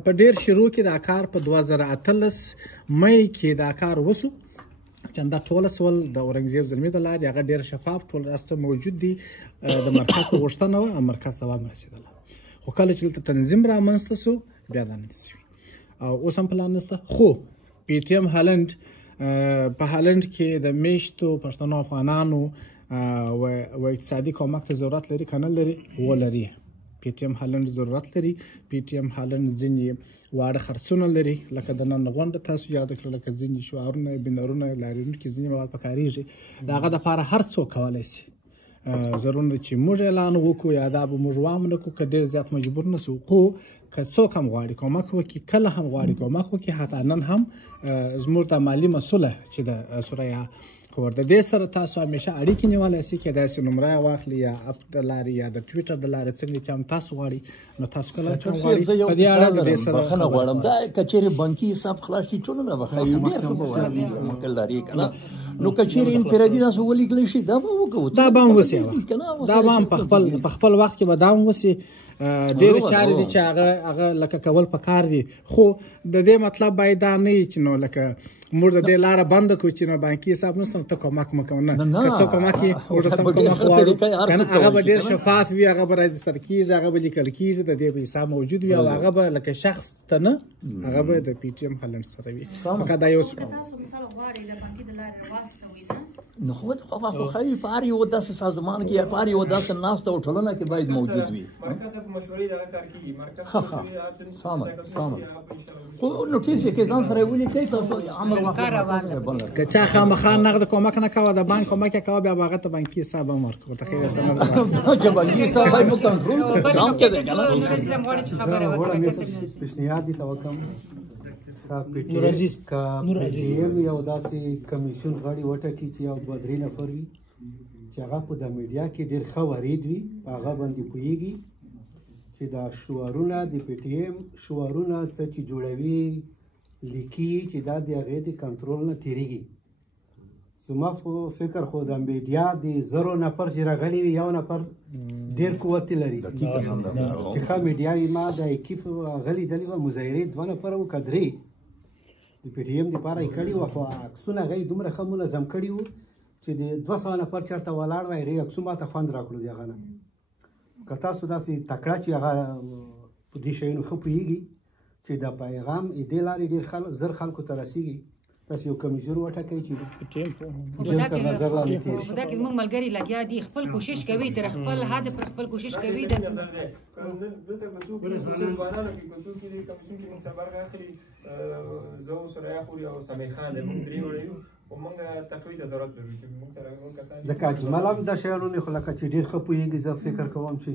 په ډېر شروع کې دا کار په 2018 مۍ کې دا کار وسو چې دا ټوله سول د اورنګزیب زلمي د لارې هغه ډېر شفاف ټول استه موجود دي د مرکز په غوښتنه وه مرکز ته وام رسېدله. خو کله چې دلته تنظیم رامنځته سو بیا دا نه شوي او اوس هم پلان نشته. خو پی ټي ایم هالنډ په هالنډ کې د میشتو پښتنو افغانانو و اقتصادي کومک ته ضرورت لري که نه لري ولري. پی ټي ایم هالنډ ضرورت لري. پی ټي ایم هالنډ ځینې واړه خرڅونه لري لکه د نن غونډه تاسو یاد کړه لکه ځینې شعارونه بنرونه لاریونکي ځینې مواد پکارېږي د هغه دپاره هر څوک کولی شي. ضرور ده چې موږ اعلان وکړو یا دا به موږ وام نه کړو که ډېر زیات مجبور نه شو خو که څوک هم غواړي کومک وکړي کله هم غواړي کومک وکړي حتی نن هم زموږ د مالي مسؤله چې د سوریه خور د دې سره تاسو همیشه اړیکې نیولی شئ کېدای شي نمره یې واخلي یا اپ د لارې یا د ټویټر د لارې څنګه چې هم تاسو غواړي نو تاسو کله چې غواړي په دې اړه د دې سره بخښنه غواړم دا که چېرې بانکي حساب خلاص شي ټولو نه به ښایي ډېر ښه به مکلداري که نه نو که چېرې انفرادي داسې ولیکلی شي دا به وکړو دا به هم وسي دا به هم په خپل وخت کې به دا هم وسي. ډېرې چارې دي چې هغه لکه کول پکار دي خو د دې مطلب باید دا نه وي چې نو لکه موږ د دې لاره بنده کړو چې نو بانکي حساب نشته ته کومک مه کوه نه که څه کومک یې موږ سم کومک غواړو که نه هغه به ډېر شفاف وي هغه به راجستر کېږي هغه به لیکل کېږي د دې به حساب موجود وي او هغه به لکه شخص ته نه هغه به د پی ټي ایم هالنډ سره وي. که تاسو مثال غواړئ د بانکي د لارې واستوئ نه نو خو خو خو په اړ یو داسې سازمان کې په اړ یو داسې ناسته او ټولنه کې باید موجود وي مرکز په مشورې دا کار کوي مرکز خو نوټیس کې ځان سره ونی کوي تاسو امر واخلئ که چا خامخا نقد کومک نه کاوه د بانک کومک کوي بیا هغه ته بانکي حساب هم ورکړه ته کې وسنه چې بانکي حساب باید مو کنټرول کام کې ده پیشنهاد دي توکم نورعزیز یو داسې کمیشن غړي وټاکي چې یو 2-3 نفر وي چې هغه په د میډیا کې ډېر ښه ورید وي هغه باندې پوهیږي چې دا شعارونه د پی ټی ایم شعارونه څه چې جوړوي لیکي چې دا د هغې د کنټرول نه تېرېږي زما فکر خو د میډیا د 0 نفر چې راغلي وي یو نفر ډېر قوت لري چې ښه میډیا وي ما د ایکیف غلي دلې وه مظاهرې 2 نفره وو که 3 د پی ټی ایم دپاره یې کړي وه خو عکسونه هغه یې دومره ښه منظم کړي وو چې د 200 نفر چېرته ولاړ وی هغې عکسو ما ته خوند راکړو د هغه نه که تاسو داسې تکړه چې هغه په دې شیانو ښه پوهېږي چې دا پیغام یې دې لارې ډېر زر خلکو ته رسېږي تاسو یو کمیشن وټاکئ چې تر نظر لاندې تېر شي دا کې موږ ملګري لګیا دي خپل کوشش کوي تر خپل هدف پر خپل کوشش کوي د دلته کوڅو کې ځوانانو کې کوڅو کې کمیشن کې موږ سره راغلي زه سره خو یو سمې خان موږ درې وړو او موږ تقوی ته ضرورت لري چې موږ سره موږ کسان ځکه اجمل هم د شیانو نه خو لکه چې ډېر ښه پوهېږي زه فکر کوم چې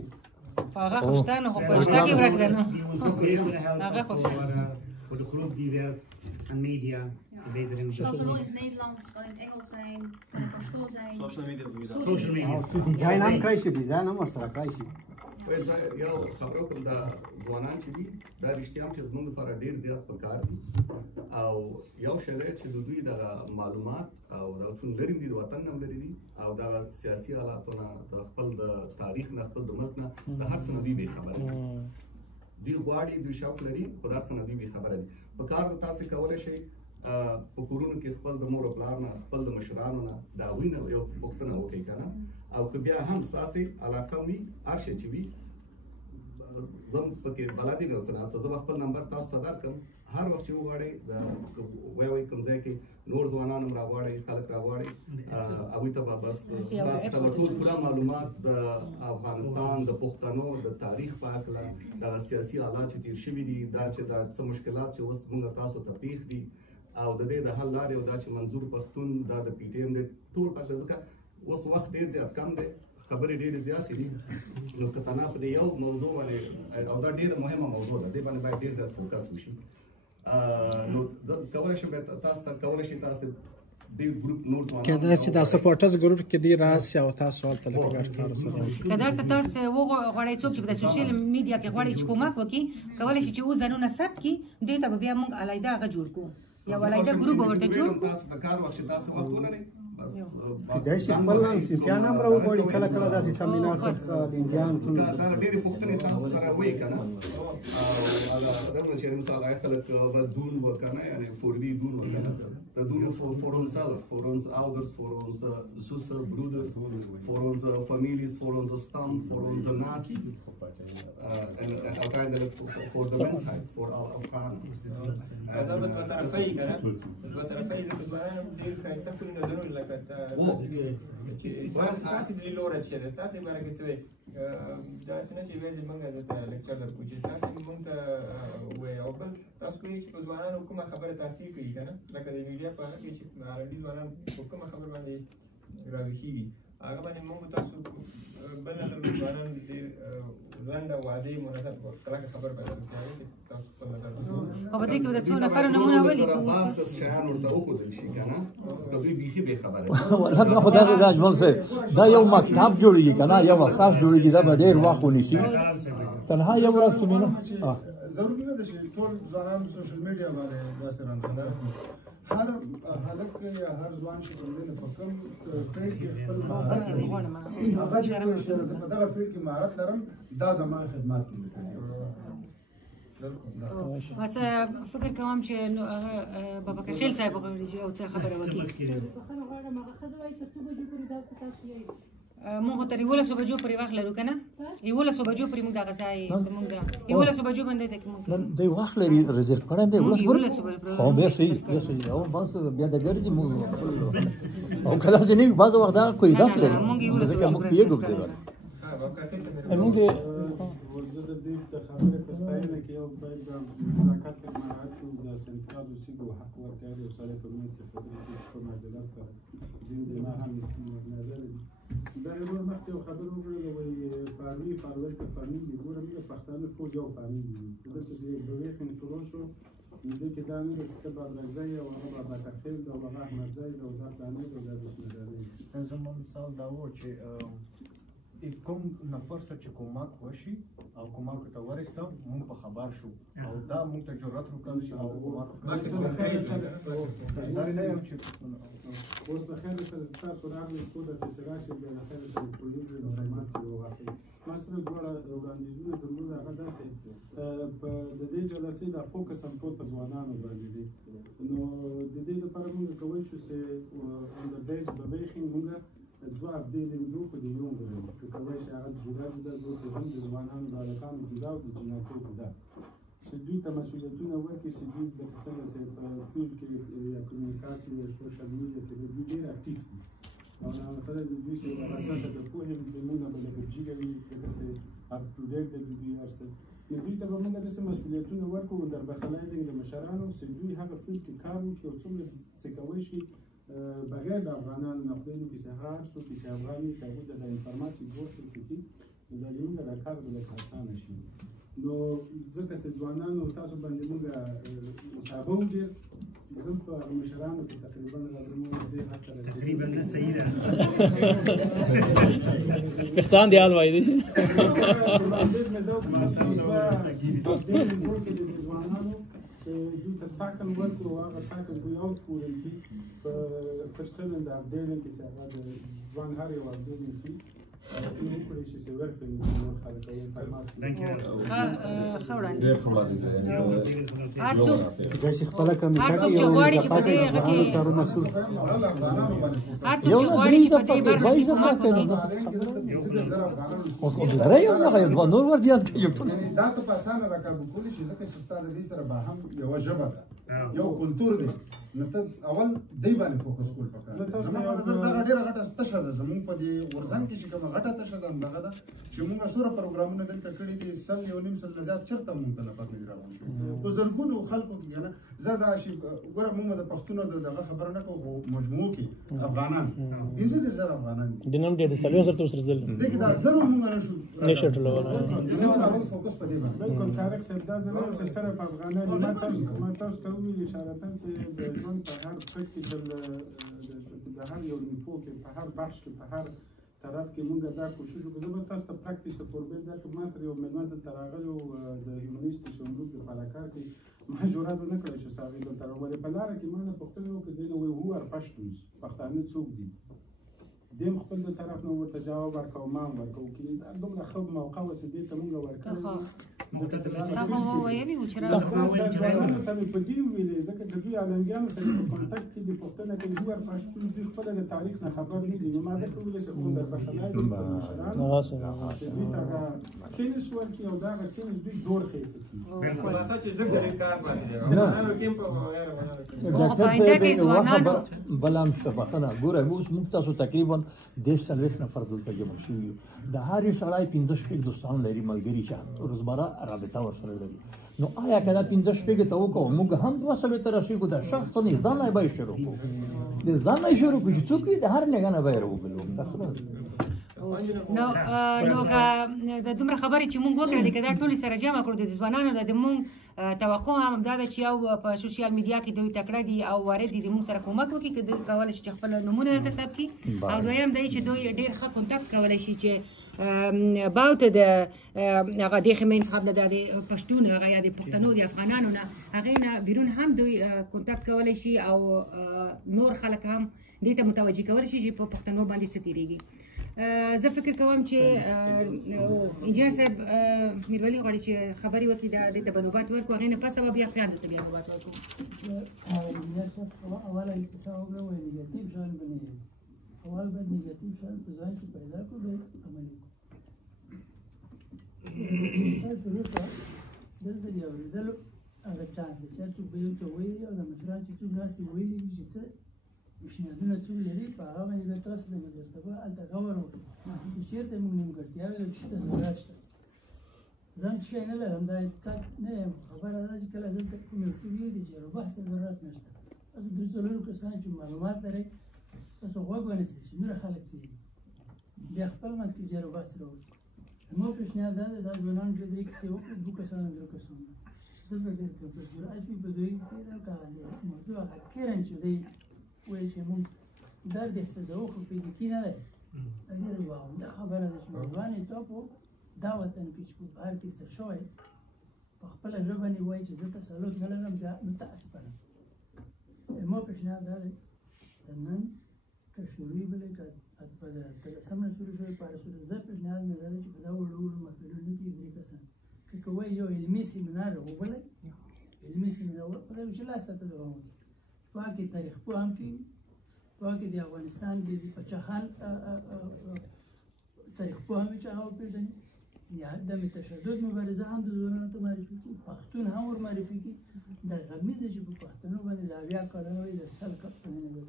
هغه خوشتانه خو خوشتا کې ورک ده نو هغه خوش voor de groep die werkt aan media. Beter in kan zowel in het Nederlands, kan in het Engels zijn, kan een pastoor zijn. Social media doe je dat. Social media. ډیزاین هم کړی شي ډیزاین هم ورسره کړی شي یو خبرو کوم دا ځوانان چې دي دا رښتیا هم چې زموږ لپاره ډېر زیات پکار دي او یو شی دی چې د دوی دغه معلومات او دغه څومره لرې دي د وطن نه لرې دي او دغه سیاسي حالاتونه د خپل د تاریخ نه خپل د ملک نه د هر څه نه دوی بېخبره دي دوی غواړي دوی شوق لري خو د هر څه نه دوی بېخبره دي په کار د تاسې کولی شئ په کورونو کې خپل د مور او پلار نه خپل د مشرانو نه د هغوی نه یو څه پوښتنه وکړئ که نه او که بیا هم ستاسې علاقه وي هر شی چې وي زه هم پکې بلد یم یو څه ناسته زه به خپل نمبر تاسو ته درکړم هر وخت چې وغواړئ وایي کوم ځای کې نور ځوانان هم راغواړئ خلک راغواړئ هغوی ته به بس تاسو ته به ټول پوره معلومات د افغانستان د پښتنو د تاریخ په هکله دغه سیاسي حالات چې تېر شوي دي دا چې دا څه مشکلات چې اوس موږ تاسو ته پېښ دي او د دې د حل لارې او دا چې منظور پښتون دا د پی ټی ایم دی ټول پکې ځکه اوس وخت ډېر زیات کم دی خبرې ډېرې زیاتې دي نو که تنها په دې یو موضوع باندې او دا ډېره مهمه موضوع ده دې باندې باید ډېر زیات فوکس وشي نو کولی شم تاسو کولی شئ تاسو دې ګروپ نور ځوانان کېدای شي دا سپورټرز ګروپ کې دی راشي او تاسو هلته لکه ګډ کار سره وکړئ کېدای شي تاسو وغواړئ څوک چې په سوشل میډیا کې غواړي چې کومک وکړي کولی شي چې اوس ځانونه ثبت کړي دې ته به بیا موږ علیحده هغه جوړ کړو یا علیحده ګروپ به ورته جوړ کړو تاسو د کار وخت چې تاسو وخت ولرئ کېدای شي خپل سیمپیان هم راوغواړي کله کله داسې سمینار ته د انډیان دا ډېرې پوښتنې تاسو سره وایي که نه او دغه چې مثال هغه خلک به دون وکنه یعنی فوروي دون وکنه the doen voor onszelf, voor onze ouders, voor onze zussen, broeders, voor onze families, voor onze stam, voor onze natie. En uiteindelijk voor de mensheid, voor alle Afghanen. Dat wat tarafai kan, wat tarafai dat het deel kan staan kunnen doen, like dat. Waar staat die lorad shit? Staat die waar ik het weet. Dat is net die wijze manga dat lecture dat koetje. Dat is manga way open. Dat is koetje pas waaran ook maar خبر تاثیر کوي کنه. لکه د میډیا په اړه کې چې عربي ځوانان کومه خبر باندې راوښي وي هغه باندې موږ تاسو بل نه ځوانان د لاندې واضح مناسب کله خبر پیدا کوي تاسو په نظر او په دې کې د څو نفر نمونه ولي بس شیان ورته وښودل شي کنه که دوی بیخي بې خبره والله دا خدای دې اجمل سه دا یو مکتب جوړیږي کنه یو اساس جوړیږي دا به ډېر وخت ونیسي تنها یو ورځ سیمینار ضروري نه ده چې ټول ځوانان سوشل میډیا باندې داسې رانه هر هلک یا هر ځوان چې کوم په کوم فیلډ کې خپل مهارت لري هغه چې په دغه فیلډ کې مهارت لرم دا زما خدمات کوي بس فکر کوم چې بابا کخیل صاحب غوړي چې او څه خبره وکړي مونږ تر 11 بجو پورې وخت لرو کنه 11 بجو پورې موږ دغه ځای موږ 11 بجو باندې ته موږ د وخت لري ريزرভ کړم دی 11 بجو خو به صحیح او بس بیا د ګرځي موږ او کله چې نه بعض وخت دا کوئی داخ لري موږ 11 بجو یې ګوګل موږ ورزه د دې د خبرې په ستاینه کې یو باید د نزاکت په مراعات کې د سنترال اوسېدو حق ورکړي او سره په منځ کې خبرې په معذرت سره دین د ما هم نظر دا یو مخکې یو خبره وکړله وایي فارمي فارویل ته فارمي دي ګوره موږ پښتانه ټول یو فارمي دي دلته چې بویښ شروع شو نو دې کې دا نه ده چې ته بابرکزی او هغه باباکرخیل ده او هغه احمدزی ده او دا فلانی ده او دا بسمداري زما مثال دا و چې کوم نفر سره چې کومک وشي او کومک ته ورسته مونږ په خبر شو او دا مونږ ته جرأت وکړ چې او کومک دا نه یم چې اوس د خیر سره ستاسو راغلی څو د فیصله چې د خیر سره ټولنیز معلومات سره واقعي مثلا دواړه وړاندیزونه درلود هغه داسې په د دې جلسې د فوکس هم ټول په ځوانانو باندې دي نو د دې لپاره مونږ کولی شو چې on the base ببیخي مونږ دوه ابدیلیم دو په دې یون غوړي که کولی شي هغه جدا جدا دو په هم د ځوانانو د هلکانو جدا او د جنکو جدا چې دوی ته مسؤلیتونه ورکړي چې دوی د څنګه چې په فیلډ کې یا کمیونیکاسي یا سوشل میډیا کې دوی ډېر اکټیف دي او مثلا د دوی چې د اساسه د پوهې مونږ به لکه جګه وي لکه چې اپ ټو ډیټ د دوی ارسل نو دوی ته به مونږ داسې مسؤلیتونه ورکړو در بخلای د مشرانو چې دوی هغه فیلډ کې کار وکړي او څومره څه کولی شي بغیر د افغانانو نه خدای دې چې هر څوک چې افغاني چې هغوی ته د انفارماسي ورکړي کړي نو د دې موږ د کار به لږ اسانه شي نو ځکه چې ځوانانو تاسو باندې موږ مصابه ډېر زه په مشرانو کې تقریبا زموږ دې حد ته تقریبا نه صحیح ده وختان دی حال وایي دي چې دوی ته ټاکل ورکړو او هغه ټاکل دوی آوټفورن کړي په فرسټلنده ابډیلینګ کې چې هغه د ځوان هر یو ابډیلینګ شي دوی وکړي چې ورفلنګ نور خلک او انفارماسي ښه وړاندې هر څوک چې خپل کمیټه کې یو غواړي چې په دې هغه کې هر څوک چې غواړي چې په دې برخه کې کومک وکړي لره یو نه نور ورځي دا ته په اسانه راکابو کولی چې ځکه چې ستاسو دې سره به هم یو ژبه ده یو کلتور دی نو ته اول دی باندې فوکس کول پکار زما په نظر دا ډیره غټه تشه ده زموږ په دې ورځن کې چې کومه غټه تشه ده هغه ده چې موږ سره پروګرامونه دلته کړي دي سل یو نیم سل زیات چرته موږ ته لپاره نه راوړل شو په زرګونو خلکو کې نه زدا شي ګوره موږ د پښتونو دغه خبره نه کوو مجموع کې افغانان 200,000 افغانان د نن ډېر سلیو سره تاسو سره دغه دا زرو موږ نه شو نشټلو فوکس په دې باندې بالکل کارک سره دا زنه چې سره په افغانان ما تاسو ته ویل اشاره ته چې د ژوند په هر څه کې د هر یو نیفو کې په هر بخش کې په هر طرف کې موږ دا کوشش وکړو زه به تاسو ته پریکټیس فوربیل درکړم ما سره یو مېلمه دلته راغلی و د هیومنیسټ صندوق د پالاکار کې ما جرأت ونه کړی چې هغې دلته راولې په لاره کې ما نه پوښتنه وکړه دی نه وایي هو ار پشتونز پښتانه څوک دي دیم خپل د طرف نه ورته جواب ورکوه ما هم ورکوو کې دا دومره ښه موقع وه چې دې ته موږ ورکړی تا خو ویلي وو چې ځوانانو ته مې په دې وویلې ځکه د دوی عالمګیانو سره په کانټکټ کې دې پوښتنه کوي هو ار پښتون دوی خپله د تاریخ نه خبر نه دي نو ما ځکه وویلې چې کوم در بخلای دي مشرانو چې دوی ته هغه کینس ورکړي او د هغه کینس دوی دور خېښه کړي بلا مشتبهتنه ګوره اوس موږ تاسو تقریبا 10 نفر دلته جمع شوي یو د هرې سړی 15 دوستان لري ملګري چې روزمره رابطه ورسره لري نو آیا که دا 15 ته وکړو موږ هم 200 ته رسېږو د شخص نه ځان نه به شروع کوو د ځان نه شروع کوو چې څوک وي د هر لګنه به راوګلو نو که د دومره خبرې چې موږ وکړه که دا ټولې سره جمع کړو د ځوانانو د موږ توقع هم دا ده چې یو په سوشیال میډیا کې دوی تکړه دي او وارد دي د موږ سره کومک وکړي که دوی کولی شي چې خپل نومونه انتساب کړي او دویم دی چې دوی ډېر ښه کنټکټ کولی شي چې باوته د هغه د خمین صاحب نه د پښتون هغه یا د پښتنو د افغانانو نه هغې نه بیرون هم دوی کنټکټ کولی شي او نور خلک هم دې ته متوجه کولی شي چې په پښتنو باندې څه تېرېږي زه فکر کوم چې انجینر صاحب میرولی غواړي چې خبرې وکړي دې ته به نوبت ورکړو هغې نه پس به بیا پرانو ته بیا نوبت ورکړو انجینر صاحب اوله څه وګړه ویلي تیب ژوند بنې اول باید نیگاتیو شیان په ځان کې پیدا کړو بیا عملي کړو. شروع شوه دلته د اورېدلو هغه چانس دی چې هر څوک به یو څه ویلي او د مشران چې څوک ناست دي ویلي وي چې څه پیشنهادونه څوک لري په هغه باندې به تاسو د مجرتبه هلته غور وکړو چې چېرته موږ نیمګړتیاوې لرو چې ته ضرورت شته. زه هم شی نه لرم دا اتفاق نه یم خبره دا چې کله دلته کوم یو څوک ویلي چې بحث ته ضرورت نشته. تاسو درې څلورو کسان چې معلومات لرئ تاسو غوږ ونیسئ چې نور خلک څه دي بیا خپل منځ کې جر و بحث راوړئ. زما پیشنهاد دا دی دا ځوانان دوه درې کیسې وکړو دوه کسانو درې کسانو زه به ډېر پروفیسور اجمي په دوی کې دا موضوع اخیرا چې دی وایي چې موږ درد احساسوو خو فزیکي نه دی ډېر دا خبره ده چې موضوعان یې ټاپو دا وطن کې چې په بهر کې ایستل شوی په خپله ژبه باندې وایي چې زه تسلط نه لرم بیا متاسفانه زما پیشنهاد دا دی نن که شروع بلې که اتلسم نه شروع شوی پاره شروع زه پیشنهاد مې دا دی چې په دا وړو وړو محفلونو کې درې کسان که کوئ یو علمي سیمینار وبلئ علمي سیمینار خدای چې لاسته ته دوام وکړي په هغه کې تاریخ پوه هم کېږي په هغه کې د افغانستان د پچاخان تاریخ پوه هم چې هغه وپېژني د عدم تشدد مبارزه هم د ځوانانو ته معرفي کړي پښتون هم ور معرفي کړي د غمیز چې په پښتنو باندې د 80 کلونو وي د 100 کلونو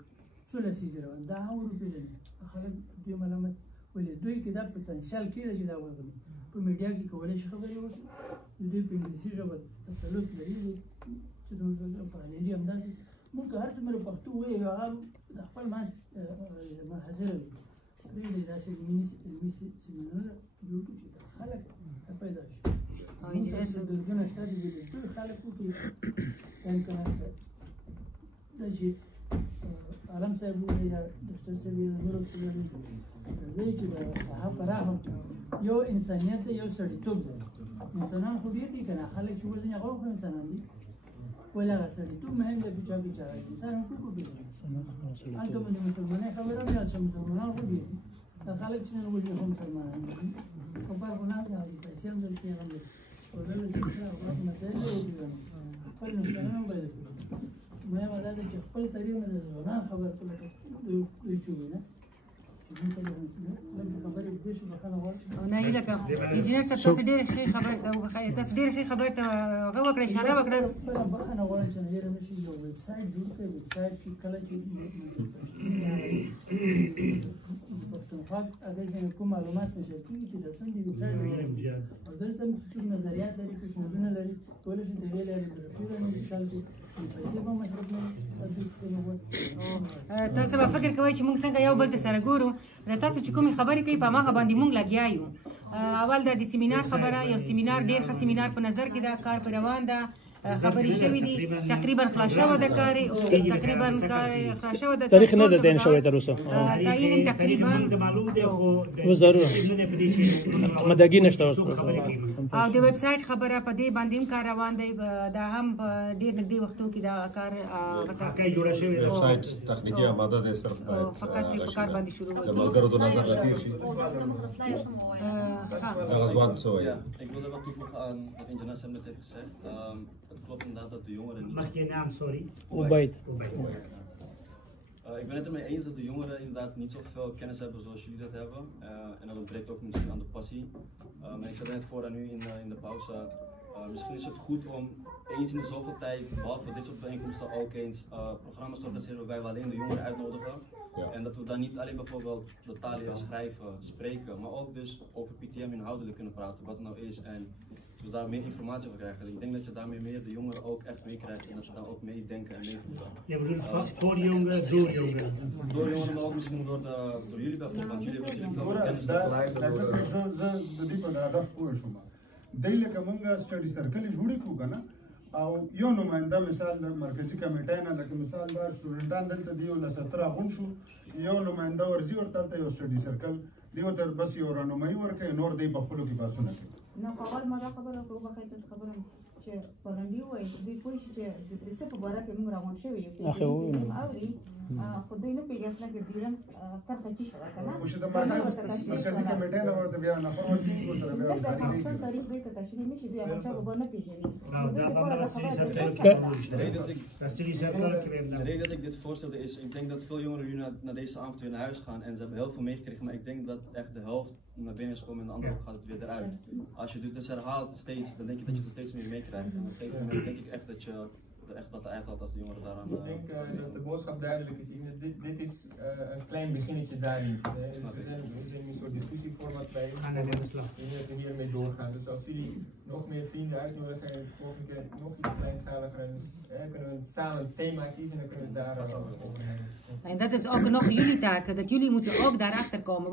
څو لسیزې روان دا هم ور وپېژني خلک دوی ملامت ولې دوی کې دا پوتنشیال کېده چې دا ورغلي په میډیا کې کولی شي خبرې وکړي دوی په انګلیسي ژبه تسلط لري چې زموږ په انګلیسي همداسې موږ که هر څومره پښتو ووایو هغه د خپل منځ منحصره وي پرېږدئ داسې علمي سیمینارونه جوړ کړو چې خلک پیدا شي موږ ته دردونه شته دي ټول خلک وکړي امکانات دا چې عالم صاحب ووایي یا ډاکټر صاحب یا نور افسران راځئ چې د صحه فراهم یو انسانیت دی یو سړیتوب دی انسانان خو ډېر دي که نه خلک چې وژني هغه خو انسانان دي ولې هغه سړیتوب مهم دی په چا کې چې هغه انسان حقوق وپېژني هلته به د مسلمانۍ خبره هم یاد شه مسلمانان خو ډېر دي دا خلک چې نن وژني خو مسلمانان دي خو فرق نه دی هغې پیسې هم دلته یې هم دي خو دلته چې هغه مسایل یې وپېژنو خپل نقصانونه هم باید وکړو مهمه دا ده چې خپل تاریخ نه د ځوانان خبر کړو لکه دوی چې ووایي نه نه هیله کوم انجینر صاحب تاسو ډېرې ښې خبرې ته تاسو ډېرې ښې خبرې ته هغه وکړه اشاره وکړه بخښنه غواړم چې هېره نه شي یو ویب سایټ جوړ کړئ ویب سایټ کې کله چې پښتونخوا هغې ځینې کوم معلومات نشر کېږي چې د څنګه ویب سایټ او دلته موږ څوک نظریات لري پیشنهادونه لري کولی شي د هغې لارې بروشور انتقال کړي تاسو به فکر کوئ چې موږ څنګه یو بل ته سره ګورو تاسو چې کومې خبرې کوي په هماغه باندې موږ لګیا یو اول د سیمینار خبره یو سیمینار ډېر ښه سیمینار په نظر کې دا کار په روان ده خبرې شوې دي تقریبا خلاص شوه د کار تقریبا خلاص شوه د تاریخ نه ده تعین شوی تر اوسه تعین تقریبا ضرور مداګي نشته او د ویب سایټ خبره په دې باندې هم کار روان دی دا هم په ډېر نږدې وختو کې دا کار جوړه شوې ویب سایټ تخنیکي آماده ده صرف فقط چې په کار باندې شروع د ملګرو د نظر راځي شي دا غزوان څه وایي Ik wil er wat toevoegen aan wat Injana Sam net heeft gezegd. Het klopt inderdaad dat de jongeren niet... Mag je naam, sorry? Obaid. Ik ben het ermee eens dat de jongeren inderdaad niet zoveel kennis hebben zoals jullie dat hebben. En dat ontbreekt ook misschien aan de passie. Maar ik zat net voor aan u in de pauze. Misschien is het goed om eens in de zoveel tijd, behalve dit soort bijeenkomsten, ook eens programma's te organiseren waarbij we alleen de jongeren uitnodigen. Ja. En dat we dan niet alleen bijvoorbeeld de taal leren schrijven, spreken, maar ook dus over PTM inhoudelijk kunnen praten, wat het nou is. En dus daar meer informatie over krijgen. Ik denk dat je daarmee meer de jongeren ook echt meekrijgt en dat ze dan ook meedenken en meevoelen. Je bedoelt voor jongeren, door jongeren? Door jongeren, maar ook misschien door jullie bijvoorbeeld, want jullie hebben natuurlijk veel kennis. دی لکه مونږ سټډي سرکل جوړې کړو که نه او یو نماینده مثال د مرکزي کمیټۍ نه لکه مثال دا سټوډنټان دلته دی یو له 17 غونډ شو یو نماینده ورځي ورته هلته یو سټډي سرکل دی ورته بس یو رهنمایي ورکوي نور دی په خپلو کې بحثونه کوي نه په اول ما دا خبره وبخښئ تاسو خبره چې پرنډي وایي دوی پوه شي چې د څه په باره کې موږ راغونډ شوي یو اوري خو دوی نه پوهېږي اصلا چې ډیورنډ کرښه څه شوه که نه خو چې د مرکزي کمیټې نه ورته بیا نفر ورځي ورسره بیا افغانستان تاریخ دوی ته تشریح نه شي دوی احمدشاه بابا نه پېژني De reden dat ik dit voorstelde is, ik denk dat veel jongeren nu naar deze avond weer naar huis gaan en ze hebben heel veel meegekregen, maar ik denk dat echt de helft naar binnen is gekomen en de andere gaat het weer eruit. Als je dit dus herhaalt steeds, dan denk je dat je er steeds meer meekrijgt. En op een gegeven moment denk ik echt dat je er echt wat uithaalt als de jongeren daaraan. Ik denk dat de boodschap duidelijk is. Dit is een klein beginnetje daarin. Dus we zijn in een soort discussieformat bij en hiermee doorgaan. Dus als jullie nog meer vrienden uitnodigen en de volgende keer nog iets kleinschaliger, kunnen we samen een thema kiezen en dan kunnen we daar over hebben. En dat is ook nog jullie taak, dat jullie moeten ook daarachter komen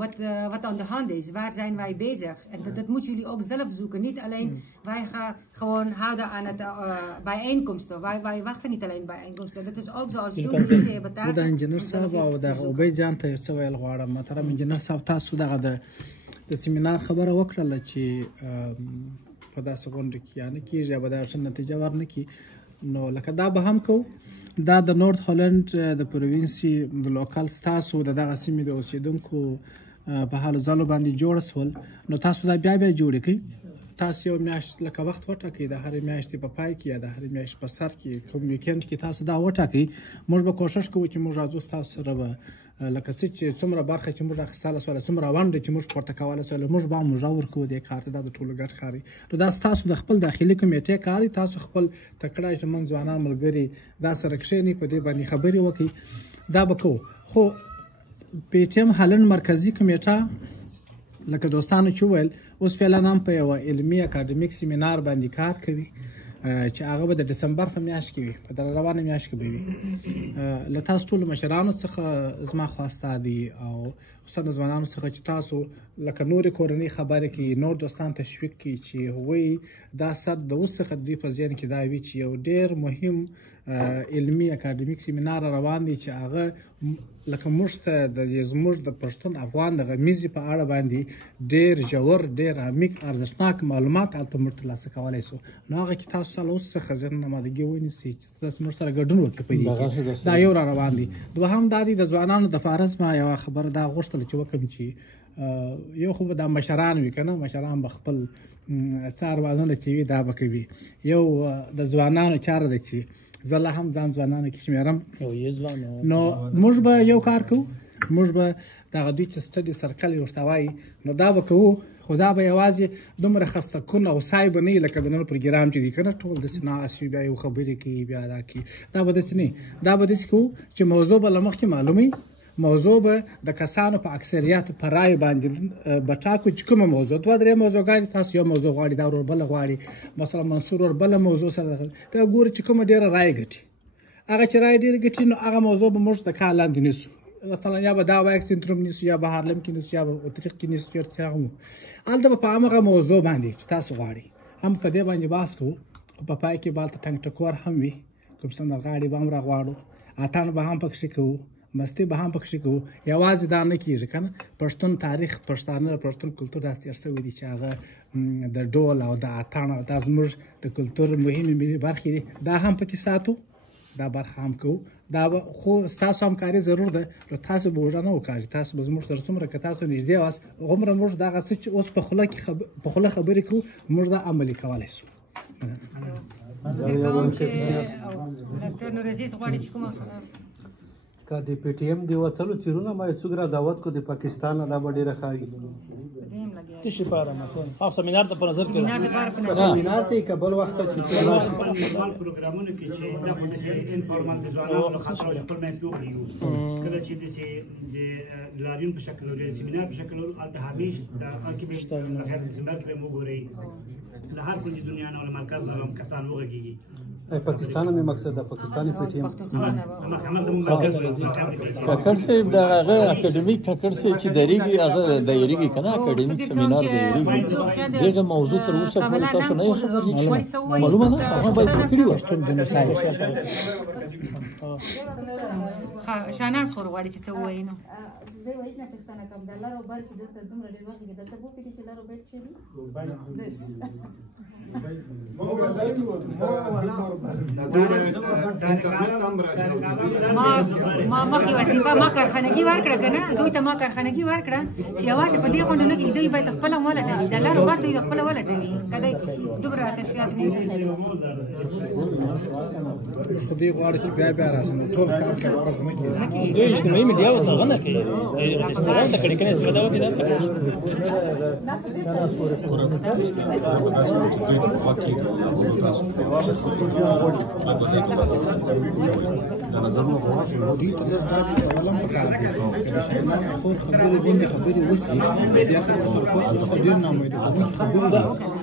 wat aan de hand is. Waar zijn wij bezig? En dat moeten jullie ook zelf zoeken. Niet alleen, wij gaan gewoon houden aan het bijeenkomsten. Wij wachten niet alleen bijeenkomsten. Dat is ook zo als jullie hebben taak. د انجینر صاحب او د عبید جان ته څه ویل غواړم محترم انجینر صاحب تاسو دغه د سیمینار خبره وکړله چې په داسې غونډه کې یا نه کېږي یا به د ښه نتیجه ورنه کړي نو لکه دا به هم کوو دا د نورث هالند د پروینسي د لوکل ستاسو د دغه سیمې د اوسېدونکو په حالو ځالو باندې جوړ شول نو تاسو دا بیا جوړې کړئ تاسو یو میاشت لکه وخت وټاکئ د هرې میاشتې په پای کې یا د هرې میاشتې په سر کې کوم ویکند کې تاسو دا وټاکئ موږ به کوشش کوو چې موږ راځو ستاسو سره به لکه څه چې څومره برخه چې موږ اخیستله سوله څومره ونډه چې موږ پورته کولی سوله موږ به موږ ورکوو دې کار ته دا د ټولو ګډ کار دی نو دا ستاسو د خپل داخلي کمیټې کار دی تاسو خپل تکړه ژمن ځوانان ملګري دا سره کښېنئ په دې باندې خبرې وکړئ دا به کوو خو پی ټي ایم هالند مرکزي کمیټه لکه دوستانو چې وویل اوس فعلا هم په یوه علمي اکاډمیک سیمینار باندې کار کوي چې هغه به د ډسمبر په میاشت کې وي په دغه روانه میاشت کې به وي له تاسو ټولو مشرانو څخه زما خواسته دي او خصوصا د ځوانانو څخه چې تاسو لکه نورې کورنۍ خبرې کوي نور دوستان تشویق کوي چې هغوی دا صد د اوس څخه دوی په ذهن کې دا وي چې یو ډېر مهم علمي اکاډمیک سیمینار روان دی چې هغه لکه موږ ته زموږ د پښتون افغان د غمیزې په اړه باندې ډېر ژور ډېر عمیق ارزښتناک معلومات هلته موږ ترلاسه کولی سو نو هغه کې تاسو سره اوس څخه ذهن امادګي ونیسئ چې تاسو موږ سره ګډون وکړئ په دې کې دا یو را روان دی دوهم دا دی د ځوانانو دپاره زما یوه خبره دا غوښتله چې وکړم چې یو خو به دا مشران وي که نه مشران به خپل څاروانونه چې وي دا به کوي یو د ځوانانو چاره ده چې زه لا هم ځان ځوانانو کې شمېرم نو موږ به یو کار کوو موږ به دغه دوی چې سټډي سرکل یې ورته وایي نو دا به کوو خو دا به یوازې دومره خسته کن او سای به نه وي لکه د نن پروګرام چې دی که نه ټول داسې ناست وي بیا یو خبرې کوي بیا دا کوي دا به داسې نه دا به داسې کوو چې موضوع به له مخکې معلوم وي موضوع به د کسانو په اکثریت په رای باندې به ټاکو چې کومه موضوع دوه درې موضوعګانې تاسو یو موضوع غواړي دا ورور بله غواړي مثلا منصور ور بله موضوع سره بیا ګوري چې کومه ډېره رای ګټي هغه چې رای ډېره ګټي نو هغه موضوع به موږ د کار لاندې نیسو مثلا یا به دا وایک سنتروم نیسو یا به هارلم کې نیسو یا به اتریخ کې نیسو چېرته هغه مو هلته به په همغه موضوع باندې چې تاسو غواړئ هم په دې باندې بحث کوو خو په پای کې به هلته ټنګ ټکور هم وي کوم سندرغاړي به هم راغواړو اتڼ به هم پکښې کوو مستی به هم پکښې کوو یوازې دا نه کېږي که نه پښتون تاریخ پښتانه پښتون کلتور داسې تېر شوی دی چې هغه د ډول او د اتڼ دا زموږ د کلتور مهمې برخې دي دا هم پکې ساتو دا برخه هم کوو دا به خو ستاسو همکاري ضرور ده نو تاسو به اوږه نه وکاږئ تاسو به زموږ سره څومره که تاسو نږدې واست هغومره موږ دغه څه چې اوس په خوله خبرې کوو موږ دا عملي کولی شو ډاکټر نورعزیز غواړي چې کومه که د پی ټي ایم د وتلو چیرونه ما یو څوک را دعوت کو د پاکستان نه دا به ډېره ښه وي څه شي لپاره مثلا او سیمینار ته په نظر کې سیمینار ته که بل وخت چې نورمال پروګرامونه کې چې دا په انفارمال د ځوانانو لپاره خپل منځ کې وکړي کله چې د لاریون په شکل لري سیمینار په شکل لري الته همیش دا کې به هر دسمبر کې مو ګوري له هر کل دنیا نه مرکز نه هم کسان وګوري پاکستان میں مقصد ہے پاکستانی پی ٹی ایم کاکړ صاحب دا هغه اکیډمیک کاکړ صاحب چې درېږي هغه دایریږي که نه اکیډمیک سیمینار دایریږي دغه موضوع تر اوسه پورې تاسو نه یې خبر معلومه نه هغه باید وکړي شاناز خو غواړي چې څه ووایي نو زه یو نه پښتنه کوم د لارو بار چې دلته دومره ډېر وخت کې دلته بو پېږي چې لارو بیت شي ما مخکې وظیفه ما کارخانګي ورکړه که نه دوی ته ما کارخانګي ورکړه چې یوازې په دې غونډو کې دوی باید خپله ولټوي د لارو بار دوی خپله ولټوي که دی دومره تشریحات نه خو دوی غواړي چې بیا بیا راشي نو ټول کار کوي دوی اجتماعي میډیا ورته غنه کوي رستورانت ته کړي کنه استفاده وکړي د نظرونو غواړي دوی ته داس دا ولم پکار دي چې شایناز خور خبرې باندې خبرې وسی بیا خبرې ډیر نه امید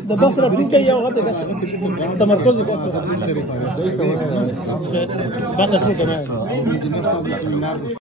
د بحث راتلونکی یو غته تمرکز وکړه بحث ټول کنه